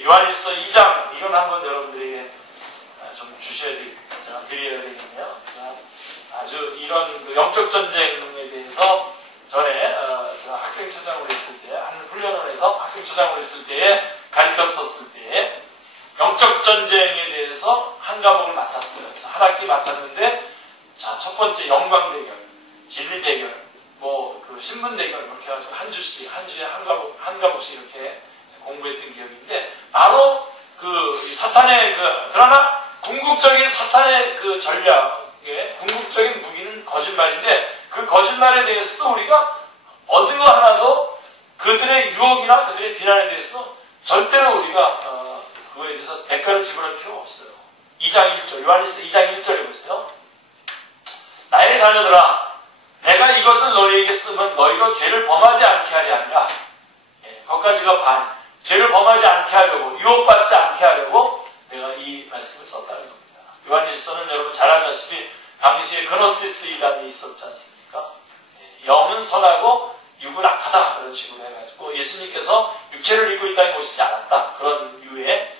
요한일서 2장, 이건 한번 여러분들에게 좀 드려야 되겠네요. 아주 이런 그 영적 전쟁에 대해서 전에 제가 학생초장으로 있을 때, 한 훈련을 해서 학생초장으로 있을 때에 가르쳤었을 때에 영적 전쟁에 대해서 한 과목을 맡았어요. 그래서 한 학기 맡았는데, 자, 첫 번째 영광 대결, 진리 대결, 그 신문 대결 이렇게 해가지고 한 주에 한 과목씩 이렇게 공부했던 기억인데, 바로 그 사탄의 그러나 궁극적인 사탄의 그 전략의 궁극적인 무기는 거짓말인데, 그 거짓말에 대해서도 우리가 어느 하나도 그들의 유혹이나 그들의 비난에 대해서 절대로 우리가 그거에 대해서 대가를 지불할 필요가 없어요. 2장 1절, 요한일서 2장 1절에 보세요. 나의 자녀들아, 내가 이것을 너희에게 쓰면 너희로 죄를 범하지 않게 하려 함이라. 거기까지가 반. 죄를 범하지 않게 하려고, 유혹받지 않게 하려고 내가 이 말씀을 썼다는 겁니다. 요한일서는 여러분 잘 아시다시피 당시에 그노시스 이단이 있었지 않습니까? 영은 선하고 육은 악하다, 그런 식으로 해가지고 예수님께서 육체를 입고 이 땅에 오시지 않았다, 그런 유의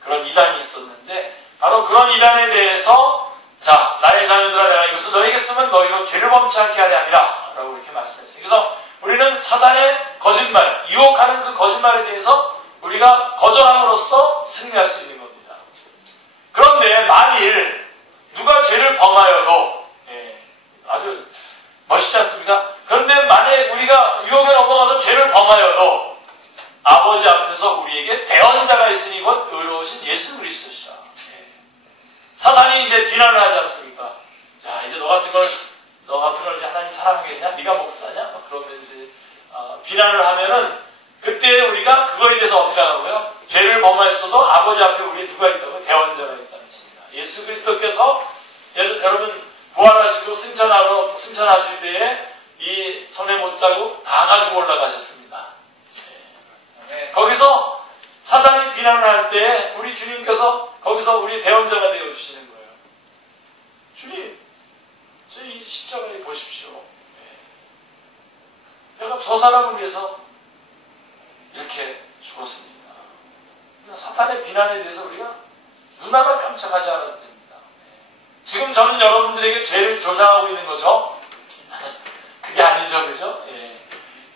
그런 이단이 있었는데, 바로 그런 이단에 대해서 자, 나의 자녀들아, 내가 이것을 너에게 쓰면 너희로 죄를 범치 않게 하려 함이라 라고 이렇게 말씀했어요. 그래서 우리는 사단의 거짓말, 유혹하는 그 거짓말에 대해서 우리가 거절함으로써 승리할 수 있는 겁니다. 그런데 만일 누가 죄를 범하여도, 아주 멋있지 않습니까? 그런데 만약 우리가 유혹에 넘어가서 죄를 범하여도 아버지 앞에서 우리에게 대언자가 있으니 이건 의로우신 예수 그리스도시라. 사탄이 이제 비난을 하지 않습니까? 자, 이제 너 같은 걸 이제 하나님 사랑하겠냐? 네가 목사냐? 막 그러면서 비난을 하면은, 그때 우리가 그거에 대해서 어떻게 하라고요? 죄를 범하였어도 아버지 앞에 우리에 누가 있다고? 대언자가 있다는 것입니다. 예수 그리스도께서 여러분 부활하시고 승천하실 때에 이 손에 못 자국 다 가지고 올라가셨습니다. 거기서 사단이 비난을 할 때 우리 주님께서 거기서 우리 대언자가 되어 주시는 거예요. 주님, 저희 십자가에 보십시오. 내가 저 사람을 위해서 이렇게 죽었습니다. 사탄의 비난에 대해서 우리가 눈 하나 깜짝하지 않아도 됩니다. 지금 저는 여러분들에게 죄를 조장하고 있는 거죠? 그게 아니죠, 그죠?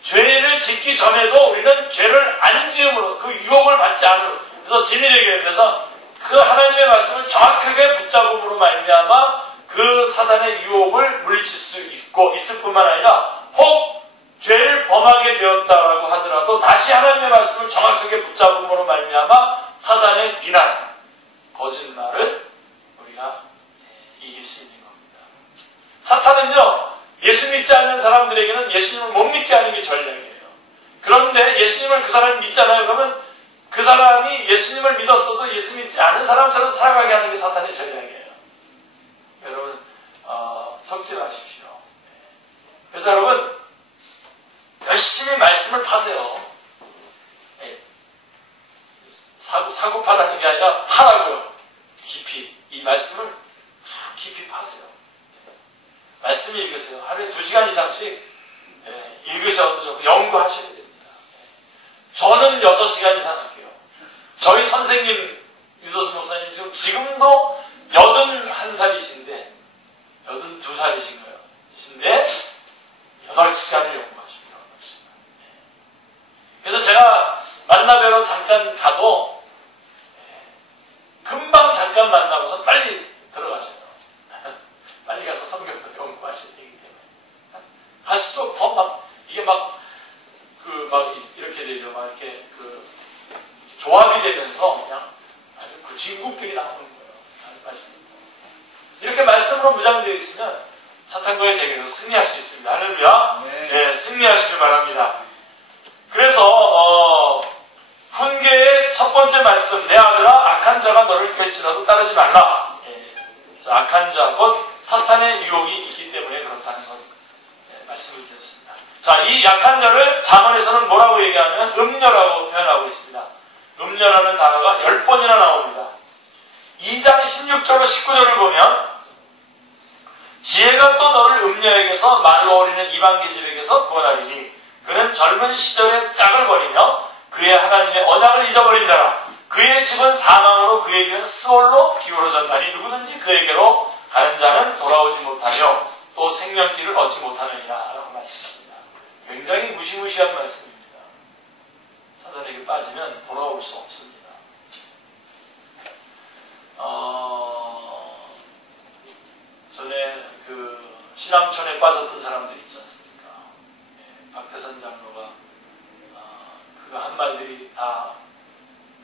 죄를 짓기 전에도 우리는 죄를 안 지음으로, 그 유혹을 받지 않으로, 그래서 진리대결에서 그 하나님의 말씀을 정확하게 붙잡음으로 말미암아 그 사단의 유혹을 물리칠 수 있을 뿐만 아니라, 혹 죄를 범하게 되었다라고 하더라도 다시 하나님의 말씀을 정확하게 붙잡음으로 말미암아 사단의 비난, 거짓말을 우리가 이길 수 있는 겁니다. 사탄은요, 예수 믿지 않는 사람들에게는 예수님을 못 믿게 하는 게 전략이에요. 그런데 예수님을 그 사람이 믿잖아요. 그러면 그 사람이 예수님을 믿었어도 예수 믿지 않은 사람처럼 살아가게 하는 게 사탄의 전략이에요. 여러분 속지 마십시오. 그래서 여러분 열심히 말씀을 파세요. 사고파라는 게 아니라 파라고요. 깊이 이 말씀을 깊이 파세요. 말씀 읽으세요. 하루에 2시간 이상씩 읽으셔도 연구하셔야 됩니다. 저는 6시간 이상 할게요. 저희 선생님 유도수 목사님 지금도 81살이신데 82살이신 거예요. 이신데 8시간을 연구하십니다. 그래서 제가 만나뵈러 잠깐 가도 금방 잠깐 만나고서 빨리 들어가셔요. 빨리 가서 성경도 연구하시는 얘기 때문에. 하시죠. 더 막, 이게 막 이렇게 되죠. 막 이렇게 조합이 되면서 그냥 아주 그 진국들이 나오는 거예요. 말씀. 이렇게 말씀으로 무장되어 있으면 사탄과의 대결에서 승리할 수 있습니다. 할렐루야. 네, 승리하시길 바랍니다. 그래서, 훈계의 첫 번째 말씀, 내 아들아, 악한 자가 너를 깰지라도 따르지 말라. 자, 악한 자, 곧 사탄의 유혹이 있기 때문에 그렇다는 것, 말씀을 드렸습니다. 자, 이 약한 자를 잠언에서는 뭐라고 얘기하면 음녀라고 표현하고 있습니다. 음녀라는 단어가 10번이나 나옵니다. 2장 16절로 19절을 보면 지혜가 또 너를 음녀에게서 말로 어리는 이방 계집에게서 구원하리니 그는 젊은 시절에 짝을 버리며 그의 하나님의 언약을 잊어버린 자라. 그의 집은 사망으로 그에게는 스올로 기울어졌나니 누구든지 그에게로 가는 자는 돌아오지 못하며 또 생명길을 얻지 못하느니라 라고 말씀합니다. 굉장히 무시무시한 말씀입니다. 사단에게 빠지면 돌아올 수 없습니다. 전에 신앙촌에 빠졌던 사람들 있지 않습니까? 박태선 장로가 그 한 말들이 다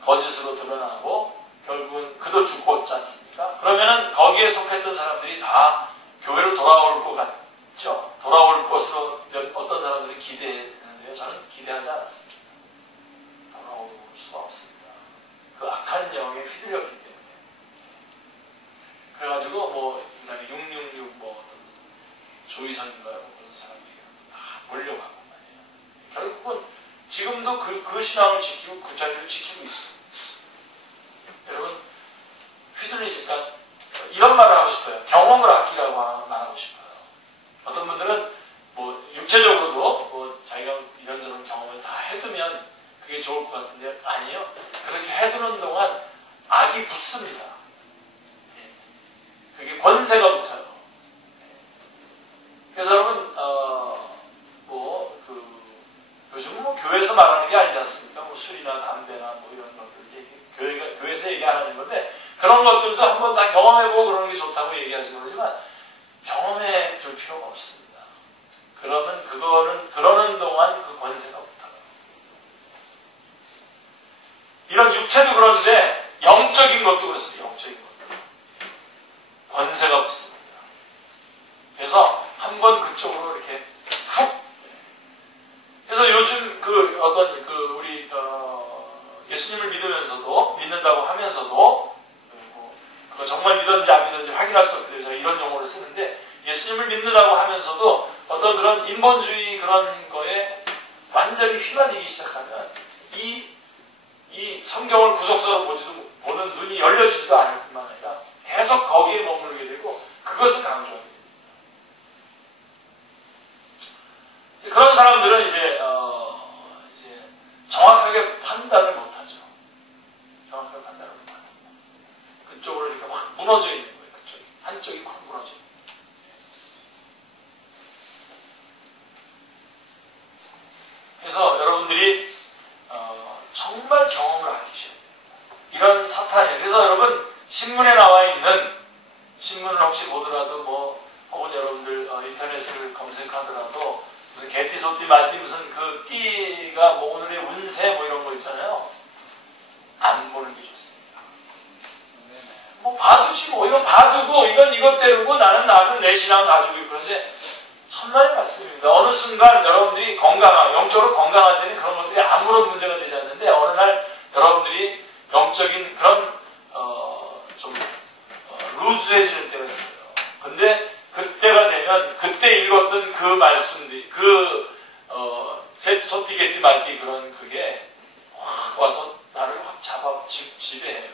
거짓으로 드러나고 결국은 그도 죽고 있지 않습니까? 그러면은 거기에 속했던 사람들이 다 교회로 돌아올 것 같죠? 돌아올 것으로 어떤 사람들이 기대했는데요. 저는 기대하지 않았습니다. 돌아올 수가 없습니다. 그 악한 영에 휘둘렸기 때문에. 그래가지고 인간이 666 조이선인가요? 그런 사람들이 다 몰려가고 말이에요. 결국은 지금도 그 신앙을 지키고 그 자리를 지키고 있어요. 여러분, 휘둘리니까 이런 말을 하고 싶어요. 경험을 아끼라고 말하고 싶어요. 어떤 분들은 육체적으로도 자기가 이런저런 경험을 다 해두면 그게 좋을 것 같은데 아니에요. 그렇게 해두는 동안 악이 붙습니다. 그게 권세가 붙어요. 그래서 여러분, 요즘은 교회에서 말하는 게 아니지 않습니까? 술이나 담배나 이런 것들 교회에서 얘기 안 하는 건데 그런 것들도 한번 다 경험해보고 그러는 게 좋다고 얘기하지 모르지만 경험해 줄 필요가 없습니다. 그러면 그러는 동안 그 권세가 붙어요. 이런 육체도 그런데 영적인 것도 그렇습니다. 영적인 것도. 권세가 붙습니다. 그래서 한번 그쪽으로 이렇게 훅. 그래서 요즘 우리 예수님을 믿는다고 하면서도 그거 정말 믿었는지 안 믿었는지 확인할 수 없는데 제가 이런 용어를 쓰는데 예수님을 믿는다고 하면서도 어떤 그런 인본주의 그런 거에 완전히 휘말리기 시작하면 이 성경을 구속사로 보는 눈이 열려지지도 않을 뿐만 아니라 계속 거기에 머무르게 되고 그것을 강조하게 됩니다. 그런 사람들은 이제 정확하게 판단을 못하죠. 정확하게 판단을 못하죠. 그쪽으로 이렇게 확 무너져 있는 거예요. 그쪽이. 한쪽이 확 무너져 있는 거예요. 그래서 여러분들이 정말 경험을 아끼셔야 돼요. 이런 사탄이에요. 그래서 여러분 신문에 나와 있는 신문을 혹시 보더라도 혹은 여러분들 인터넷을 검색하더라도 무슨 개띠, 소띠, 말띠 무슨 그 띠가 오늘의 운세 이런 거 있잖아요. 안 보는 게 좋습니다. 봐주지 이건 봐주고 이건 이것대로고 나는 내 신앙 가지고 있고 그런데 천만의 말씀입니다. 어느 순간 여러분들이 영적으로 건강할 때는 그런 것들이 아무런 문제가 되지 않는데 어느 날 여러분들이 영적인 그런 좀 루즈해지는 때가 있어요. 근데 그때가 되면 그때 읽었던 그 말씀들이 소띠게띠 말띠 그런 그게 확 와서 나를 확 잡아 지배해요.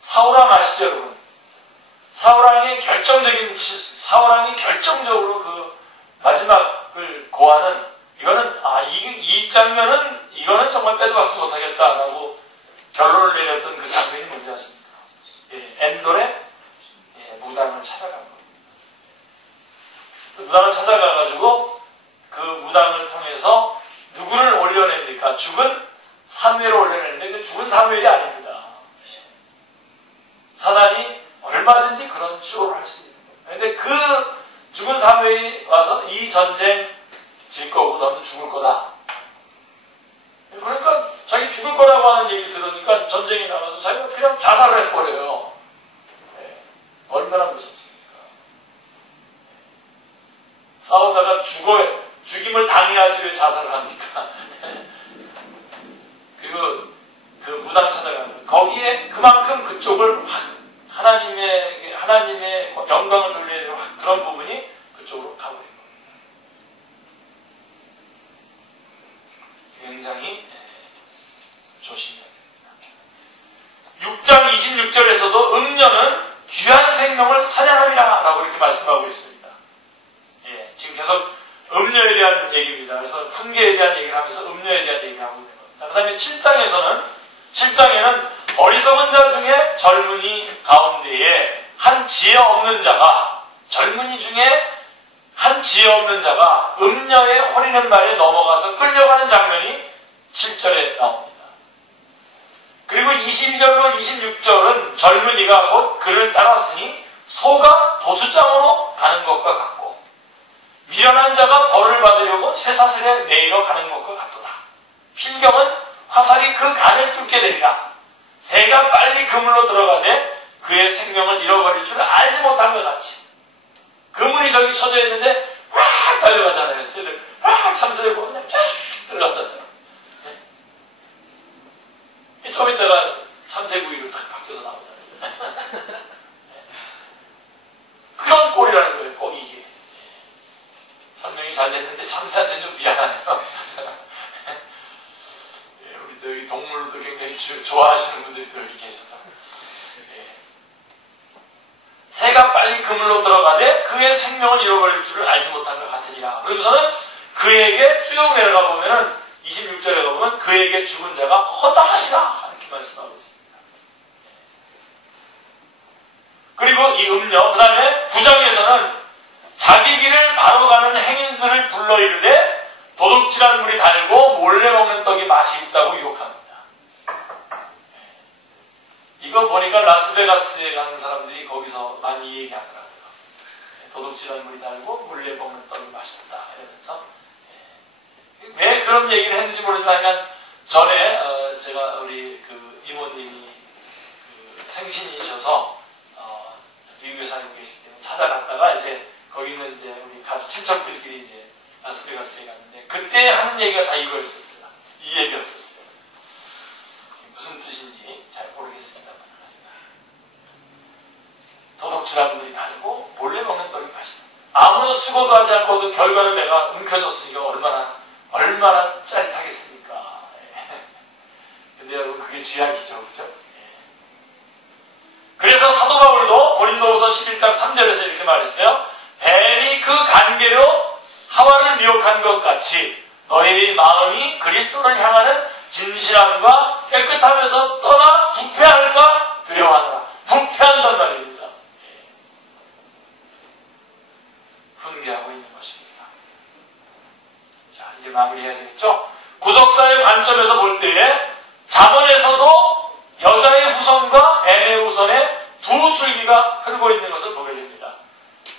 사울왕 아시죠, 여러분? 사울왕이 결정적으로 그 마지막을 고하는 이거는 이 장면은 이거는 정말 빼도 박도 못하겠다라고 결론을 내렸던 그 장면이 뭔지 아십니까? 엔돌의 무당을 찾아간 거예요. 그 무당을 찾아가가지고 그 무당을 통해서 누구를 올려냅니까? 죽은 사무엘을 올려내는데 그 죽은 사무엘이 아닙니다. 사단이 얼마든지 그런 쇼를 할 수 있는 거예요. 근데 그 죽은 사무엘이 와서 이 전쟁 질 거고 너는 죽을 거다. 그러니까 자기 죽을 거라고 하는 얘기 들으니까 전쟁에 나가서 자기가 그냥 자살을 해버려요. 얼마나 무섭습니까? 싸우다가 죽임을 당해야지 왜 자살을 합니까? 그리고 그 무당 찾아가는 거기에 그만큼 그쪽을 하나님의 영광을 돌리는 그런 부분이 그쪽으로 가버린 겁니다. 굉장히 조심해야 됩니다. 6장 26절에서도 음녀는 귀한 생명을 사냥함이라 라고 이렇게 말씀하고 있습니다. 지금 계속 음녀에 대한 얘기입니다. 그래서 훈계에 대한 얘기를 하면서 음녀에 대한 얘기를 하고 있는 겁니다. 그 다음에 7장에는 어리석은 자 중에 젊은이 가운데에 한 지혜 없는 자가 젊은이 중에 한 지혜 없는 자가 음녀의 허리는 말에 넘어가서 끌려가는 장면이 7절에 나옵니다. 그리고 22절로 26절은 젊은이가 곧 그를 따랐으니 소가 도수장으로 가는 것과 같고 미련한 자가 벌을 받으려고 쇠사슬에 매이러 가는 것과 같도다. 필경은 화살이 그 간을 뚫게 되리라. 새가 빨리 그물로 들어가되 그의 생명을 잃어버릴 줄 알지 못한 것 같이. 그물이 저기 쳐져 있는데 막 달려가잖아요. 새들 막 참새고 그냥 쫙 들어가잖아요. 좀 이따가 참새구이로 딱 바뀌어서 나오잖아요. 그런 꼴이라는 거예요. 꼭 이게. 설명이 잘 됐는데 참새한테는 좀 미안하네요. 우리도 여기 동물도 굉장히 좋아하시는 분들이 또 여기 계셔서. 새가 빨리 그물로 들어가되 그의 생명을 잃어버릴 줄을 알지 못한 것 같으니라. 그러고서는 그에게 쭉 내려가 보면은 26절에 가보면 그에게 죽은 자가 허다하리라 이렇게 말씀하고 있습니다. 그리고 이 음녀 그 다음에 9장에서는 자기 길을 바로 가는 행인들을 불러 이르되 도둑질한 물이 달고 몰래 먹는 떡이 맛이 있다고 유혹합니다. 이거 보니까 라스베가스에 가는 사람들이 거기서 많이 얘기하더라고요. 도둑질한 물이 달고 몰래 먹는 떡이 맛있다 이러면서 왜 그런 얘기를 했는지 모르지만 그냥 전에 제가 우리 그 이모님이 그 생신이셔서 미국에 살고 계실 때 찾아갔다가 이제 거기 있는 이제 우리 가족 친척들끼리 이제 라스베가스에 갔는데 그때 하는 얘기가 다 이거였었어요. 이 얘기였었어요. 무슨 뜻인지 잘 모르겠습니다. 도둑질한 물이 달고 몰래 먹는 떡이 맛있다. 아무런 수고도 하지 않고도 결과를 내가 움켜줬으니까 얼마나 짜릿하겠습니까? 근데 여러분 그게 쥐약이죠. 그죠? 그래서 사도 바울도 고린도후서 11장 3절에서 이렇게 말했어요. 뱀이 그 간계로 하와를 미혹한 것 같이 너희의 마음이 그리스도를 향하는 진실함과 깨끗함에서 떠나 부패할까 두려워하노라. 부패한단 말입니다. 훈계하고 있는 것입니다. 자, 이제 마무리해야 되겠죠? 구속사의 관점에서 볼 때에 잠언에서도 여자의 후손과 뱀의 후손의 두 줄기가 흐르고 있는 것을 보게 됩니다.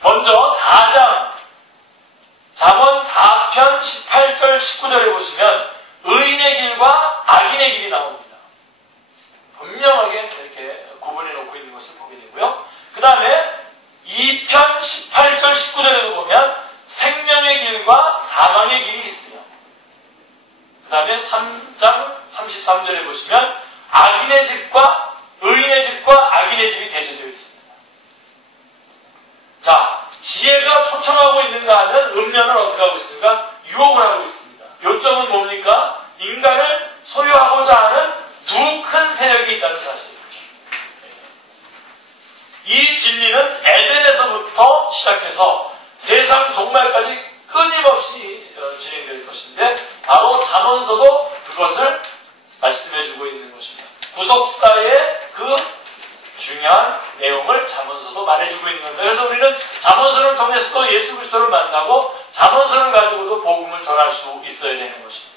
먼저 4장 잠언 4편 18절 19절에 보시면 의인의 길과 악인의 길이 나옵니다. 분명하게 이렇게 구분해 놓고 있는 것을 보게 되고요. 그 다음에 2편 18절 19절에도 보면 생명의 길과 사망의 길이 있어요. 그 다음에 3장 33절에 보시면 악인의 집과 의인의 집과 악인의 집이 대조되어 있습니다. 자, 지혜가 초청하고 있는가 하면 음녀는 어떻게 하고 있습니까? 유혹을 하고 있습니다. 요점은 뭡니까? 인간을 소유하고자 하는 두 큰 세력이 있다는 사실입니다. 이 진리는 에덴에서부터 시작해서 세상 종말까지 끊임없이 진행될 것인데 바로 잠언서도 그것을 말씀해주고 있는 것입니다. 구속사의 그 중요한 내용을 잠언서도 말해주고 있는 겁니다. 그래서 우리는 잠언서를 통해서도 예수 그리스도를 만나고 잠언서를 가지고도 복음을 전할 수 있어야 되는 것입니다.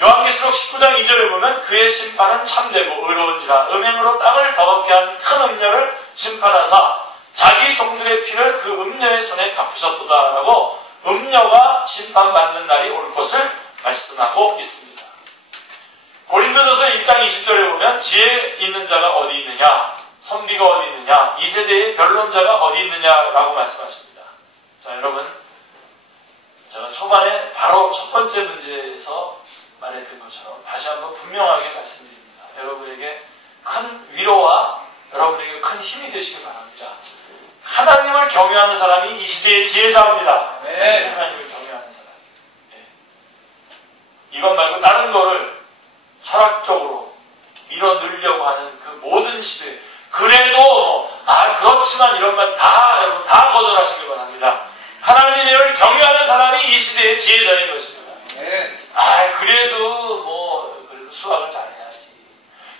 요한계시록 19장 2절에 보면 그의 심판은 참되고 의로운지라 음행으로 땅을 더럽게 한 큰 음녀를 심판하사 자기 종들의 피를 그 음녀의 손에 갚으셨도다 라고 음녀가 심판받는 날이 올 것을 말씀하고 있습니다. 고린도전서 1장 20절에 보면 지혜 있는 자가 어디 있느냐, 선비가 어디 있느냐, 이 세대의 변론자가 어디 있느냐라고 말씀하십니다. 자, 여러분, 제가 초반에 바로 첫 번째 문제에서 말했던 것처럼 다시 한번 분명하게 말씀드립니다. 여러분에게 큰 위로와 여러분에게 큰 힘이 되시길 바랍니다. 하나님을 경외하는 사람이 이 시대의 지혜자입니다. 네. 하나님을 경외하는 사람. 네. 이것 말고 다른 거를 철학적으로 밀어 넣으려고 하는 그 모든 시대. 그래도 그렇지만 이런 말 여러분 다 거절하시길 바랍니다. 하나님을 경외하는 사람이 이 시대의 지혜자인 것입니다. 네. 그래도 수학을 잘해야지.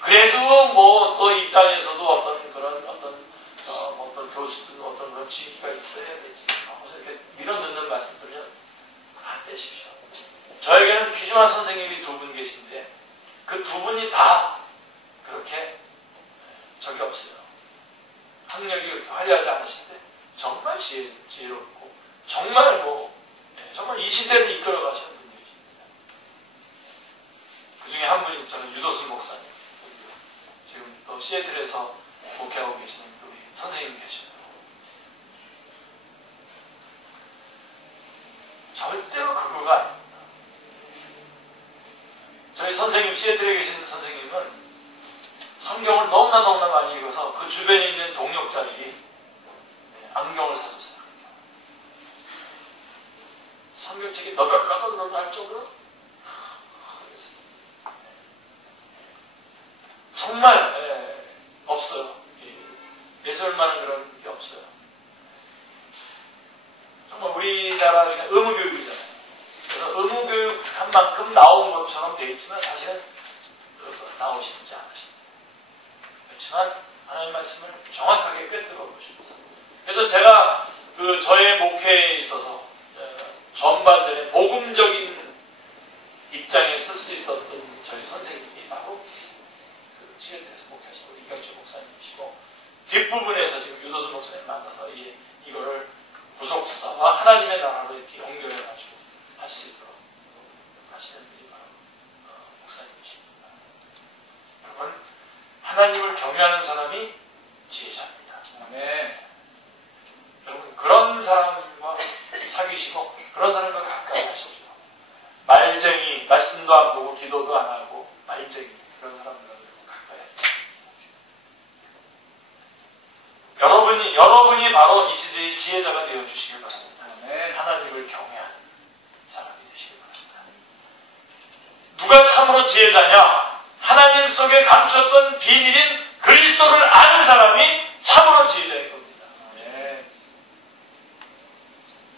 그래도 또 이 땅에서도 어떤 교수든 어떤 그런 지위가 있어야 되지. 하고서 이렇게 밀어 넣는 말씀들은 다 빼십시오. 저에게는 귀중한 선생님이 두 분 계신데 그 두 분이 다 그렇게 적이 없어요. 학력이 그렇게 화려하지 않으신데 정말 지혜롭고 정말 정말 이 시대를 이끌어 가시는 분이 계십니다. 그 중에 한 분이 저는 유도순 목사님, 지금 또 시애틀에서 목회하고 계시는 우리 선생님 계십니다. 절대로 그거가 아닙니다. 저희 선생님, 시애틀에 계신 선생님은 성경을 너무나 많이 읽어서 그 주변에 있는 동력자들이 안경을 사줬어요. 성경책이 너덜너덜 할 정도로 정말 없어요. 예술만한 그런 게 없어요. 정말 우리나라 의무교육이잖아요. 그래서 의무교육 한 만큼 나온 것처럼 되어 있지만 사실은 나오시지 않으셨어요. 그렇지만 하나님 말씀을 정확하게 꿰뚫어 보십니다. 그래서 제가 저의 목회에 있어서 전반전에 복음적인 입장에 쓸 수 있었던 저희 선생님이 바로 시애틀에서 목회하시고 이경철 목사님이시고 뒷부분에서 지금 유도순 목사님 만나서 이거를 구속사와 하나님의 나라로 이렇게 연결해가지고 할 수 있도록 하시는 분이 바로 목사님이십니다. 여러분, 하나님을 경외하는 사람이 지혜자입니다. 네. 여러분, 그런 사람과 사귀시고 그런 사람과 가까이 하십시오. 말쟁이, 말씀도 안 보고 기도도 안 하고 말쟁이 그런 사람들과 가까이 하십시오. 여러분이 바로 이 시대의 지혜자가 되어주시길 바랍니다. 네. 하나님을 경외하는 사람이 되시길 바랍니다. 누가 참으로 지혜자냐? 하나님 속에 감추었던 비밀인 그리스도를 아는 사람이 참으로 지혜자인 겁니다. 네.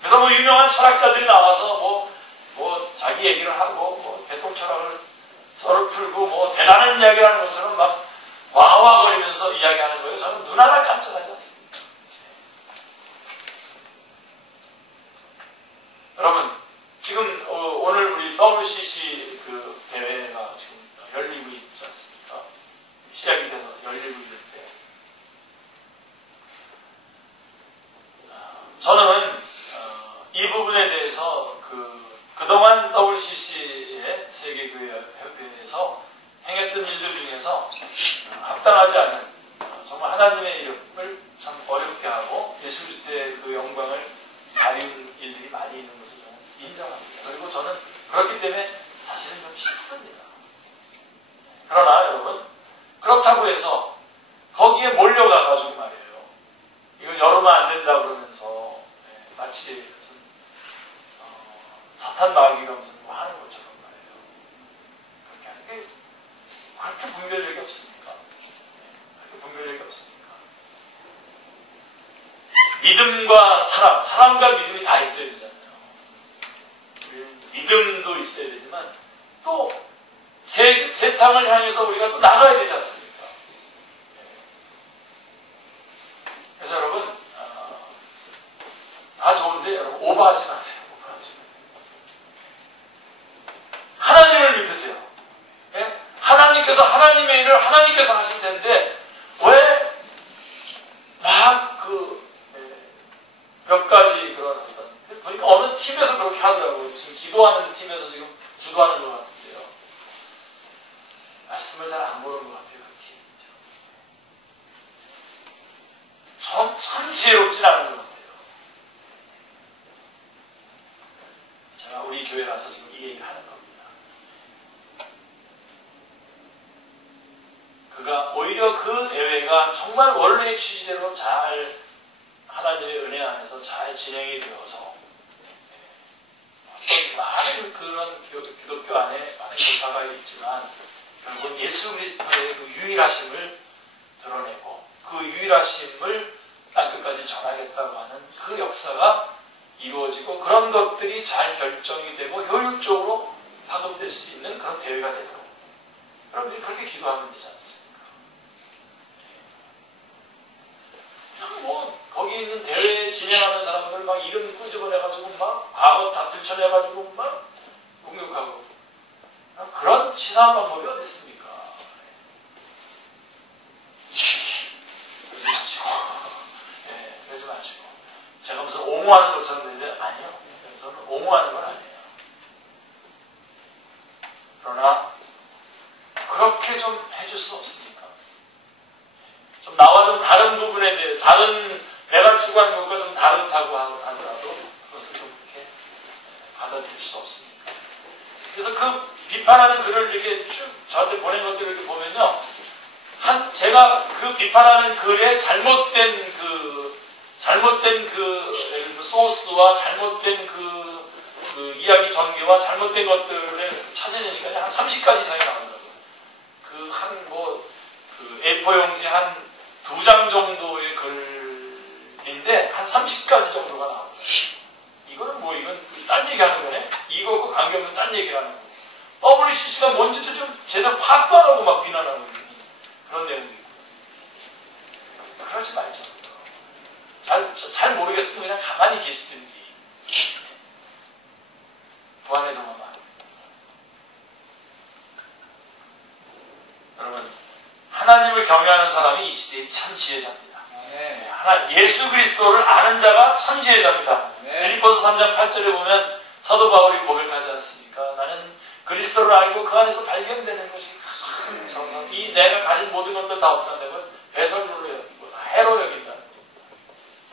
그래서 유명한 철학자들이 나와서 자기 얘기를 하고 대통철학을 서로 풀고 대단한 이야기를 하는 것처럼 막 와와거리면서 이야기하는 거예요. 저는 눈 하나 깜짝하지 않습니다. 여러분, 지금 오늘 우리 WCC 대회가 지금 열리고 있지 않습니까? 시작이 돼서 열리고 있는데 저는 이 부분에 대해서 그동안 WCC의 세계교회협회에서 행했던 일들 중에서 합당하지 않은 정말 하나님의 이름을 참 어렵게 하고 예수 그리스도의 그 영광을 가리는 일들이 많이 있는 것을 저는 인정합니다. 그리고 저는 그렇기 때문에 사실은 좀 싫습니다. 그러나 여러분, 좋다고 해서 거기에 몰려가가지고 말이에요. 이거 열으면 안 된다 그러면서 마치 무슨 사탄 마귀가 무슨 뭐 하는 것처럼 말이에요. 그렇게 하는 게 그렇게 분별력이 없습니까? 그렇게 분별력이 없습니까? 믿음과 사랑과 믿음이 다 있어야 되잖아요. 믿음도 있어야 되지만 또 세상을 향해서 우리가 또 나가야 되지 않습니까? 그래서 여러분 다 좋은데 여러분 오버하지 마세요. 오버하지 마세요. 하나님을 믿으세요. 예? 하나님께서 하나님의 일을 하나님께서 하실 텐데 왜 막 몇 가지 그런 어떤 보니까 어느 팀에서 그렇게 하더라고요. 지금 기도하는 팀에서 지금 주도하는 것 같은데요. 말씀을 잘 안 보는 것 같아요. 그 팀이죠. 참 지혜롭진 않은 것 같아요. 제가 우리 교회 가서 지금 이 얘기를 하는 겁니다. 그가 오히려 그 대회가 정말 원래의 취지대로 잘 하나님의 은혜 안에서 잘 진행이 되어서 많은 그런 기독교 안에 많은 교사가 있지만 결국은 예수 그리스도의 그 유일하심을 드러내고 그 유일하심을 땅끝까지 전하겠다고 하는 그 역사가 이루어지고 그런 것들이 잘 결정이 되고 효율적으로 파급될 수 있는 그런 대회가 되도록 여러분들이 그렇게 기도하면 되지 않습니까? 뭐 거기 있는 대회 진행하는 사람들 막 이름 끄집어내가지고 막 과거 다 들춰내가지고 막 공격하고 그런 치사한 방법이 어디 있습니까? 그러지 마시고 그러지 마시고 제가 무슨 옹호하는 것처럼 되는데 아니요. 저는 옹호하는 건 아니에요. 그러나 그렇게 좀 해줄 수 없습니까? 좀 나와 좀 다른 부분에 대해 다른 내가 추구하는 것과 좀 다르다고 하더라도 그것을 좀 이렇게 받아들일 수 없습니까? 그래서 그 비판하는 글을 이렇게 쭉 저한테 보낸 것들을 이렇게 보면요, 제가 그 비판하는 글에 잘못된 그 소스와 잘못된 그 이야기 전개와 잘못된 것들을 찾아내니까 한 30가지 이상이 나오더라고요. 그 A4 용지 한 2장 정도의 글인데 한 30가지 정도가 나옵니다. 이거는 뭐 이건 딴 얘기하는 거네? 이거하고 관계없는 딴 얘기를 하는 거. WCC가 뭔지도 좀 제대로 파악도 안 하고 막 비난하고 있는 그런 내용도 있고. 그러지 말자. 잘 모르겠으면 그냥 가만히 계시든지. 부안의 동화만. 여러분, 하나님을 경외하는 사람이 이 시대의 참 지혜자입니다. 네. 예수 그리스도를 아는 자가 참 지혜자입니다. 빌립보서 3장 8절에 보면 사도 바울이 고백하지 않습니까? 나는 그리스도를 알고 그 안에서 발견되는 것이 가장 정상. 이 내가 가진 모든 것들 다 어떻게 한다고요? 배설물로 여기고 해로 여긴다는 거예요.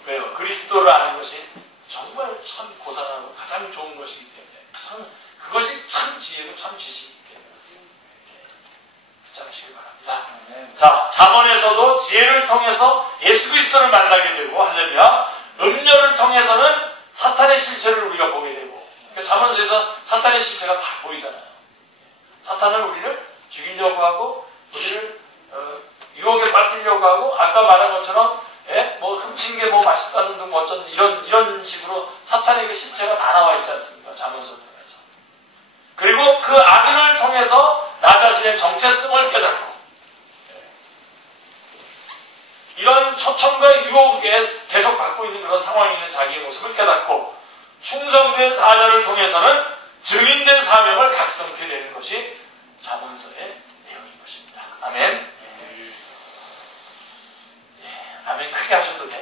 왜요? 그리스도를 아는 것이 정말 참 고상하고 가장 좋은 것이기 때문에 그것이 참 지혜고 참 지식이기 때문에 그렇습니다. 붙잡으시기 바랍니다. 자, 잠언에서도 지혜를 통해서 예수 그리스도를 만나게 되고 할렐루야. 음료를 통해서는 사탄의 실체를 우리가 보게 되고, 그러니까 잠언서에서 사탄의 실체가 다 보이잖아요. 사탄은 우리를 죽이려고 하고 우리를 유혹에 빠뜨리려고 하고 아까 말한 것처럼 뭐 훔친 게 뭐 맛있다는 등 어쩐 이런 식으로 사탄의 그 실체가 다 나와 있지 않습니까? 잠언서 통해서. 그리고 그 악인을 통해서 나 자신의 정체성을 깨닫고 이런 초청과 유혹에 계속 받고 있는 그런 상황에 있는 자기의 모습을 깨닫고 충성된 사자를 통해서는 증인된 사명을 각성케 되는 것이 잠언서의 내용인 것입니다. 아멘. 아멘 크게 하셔도 돼요.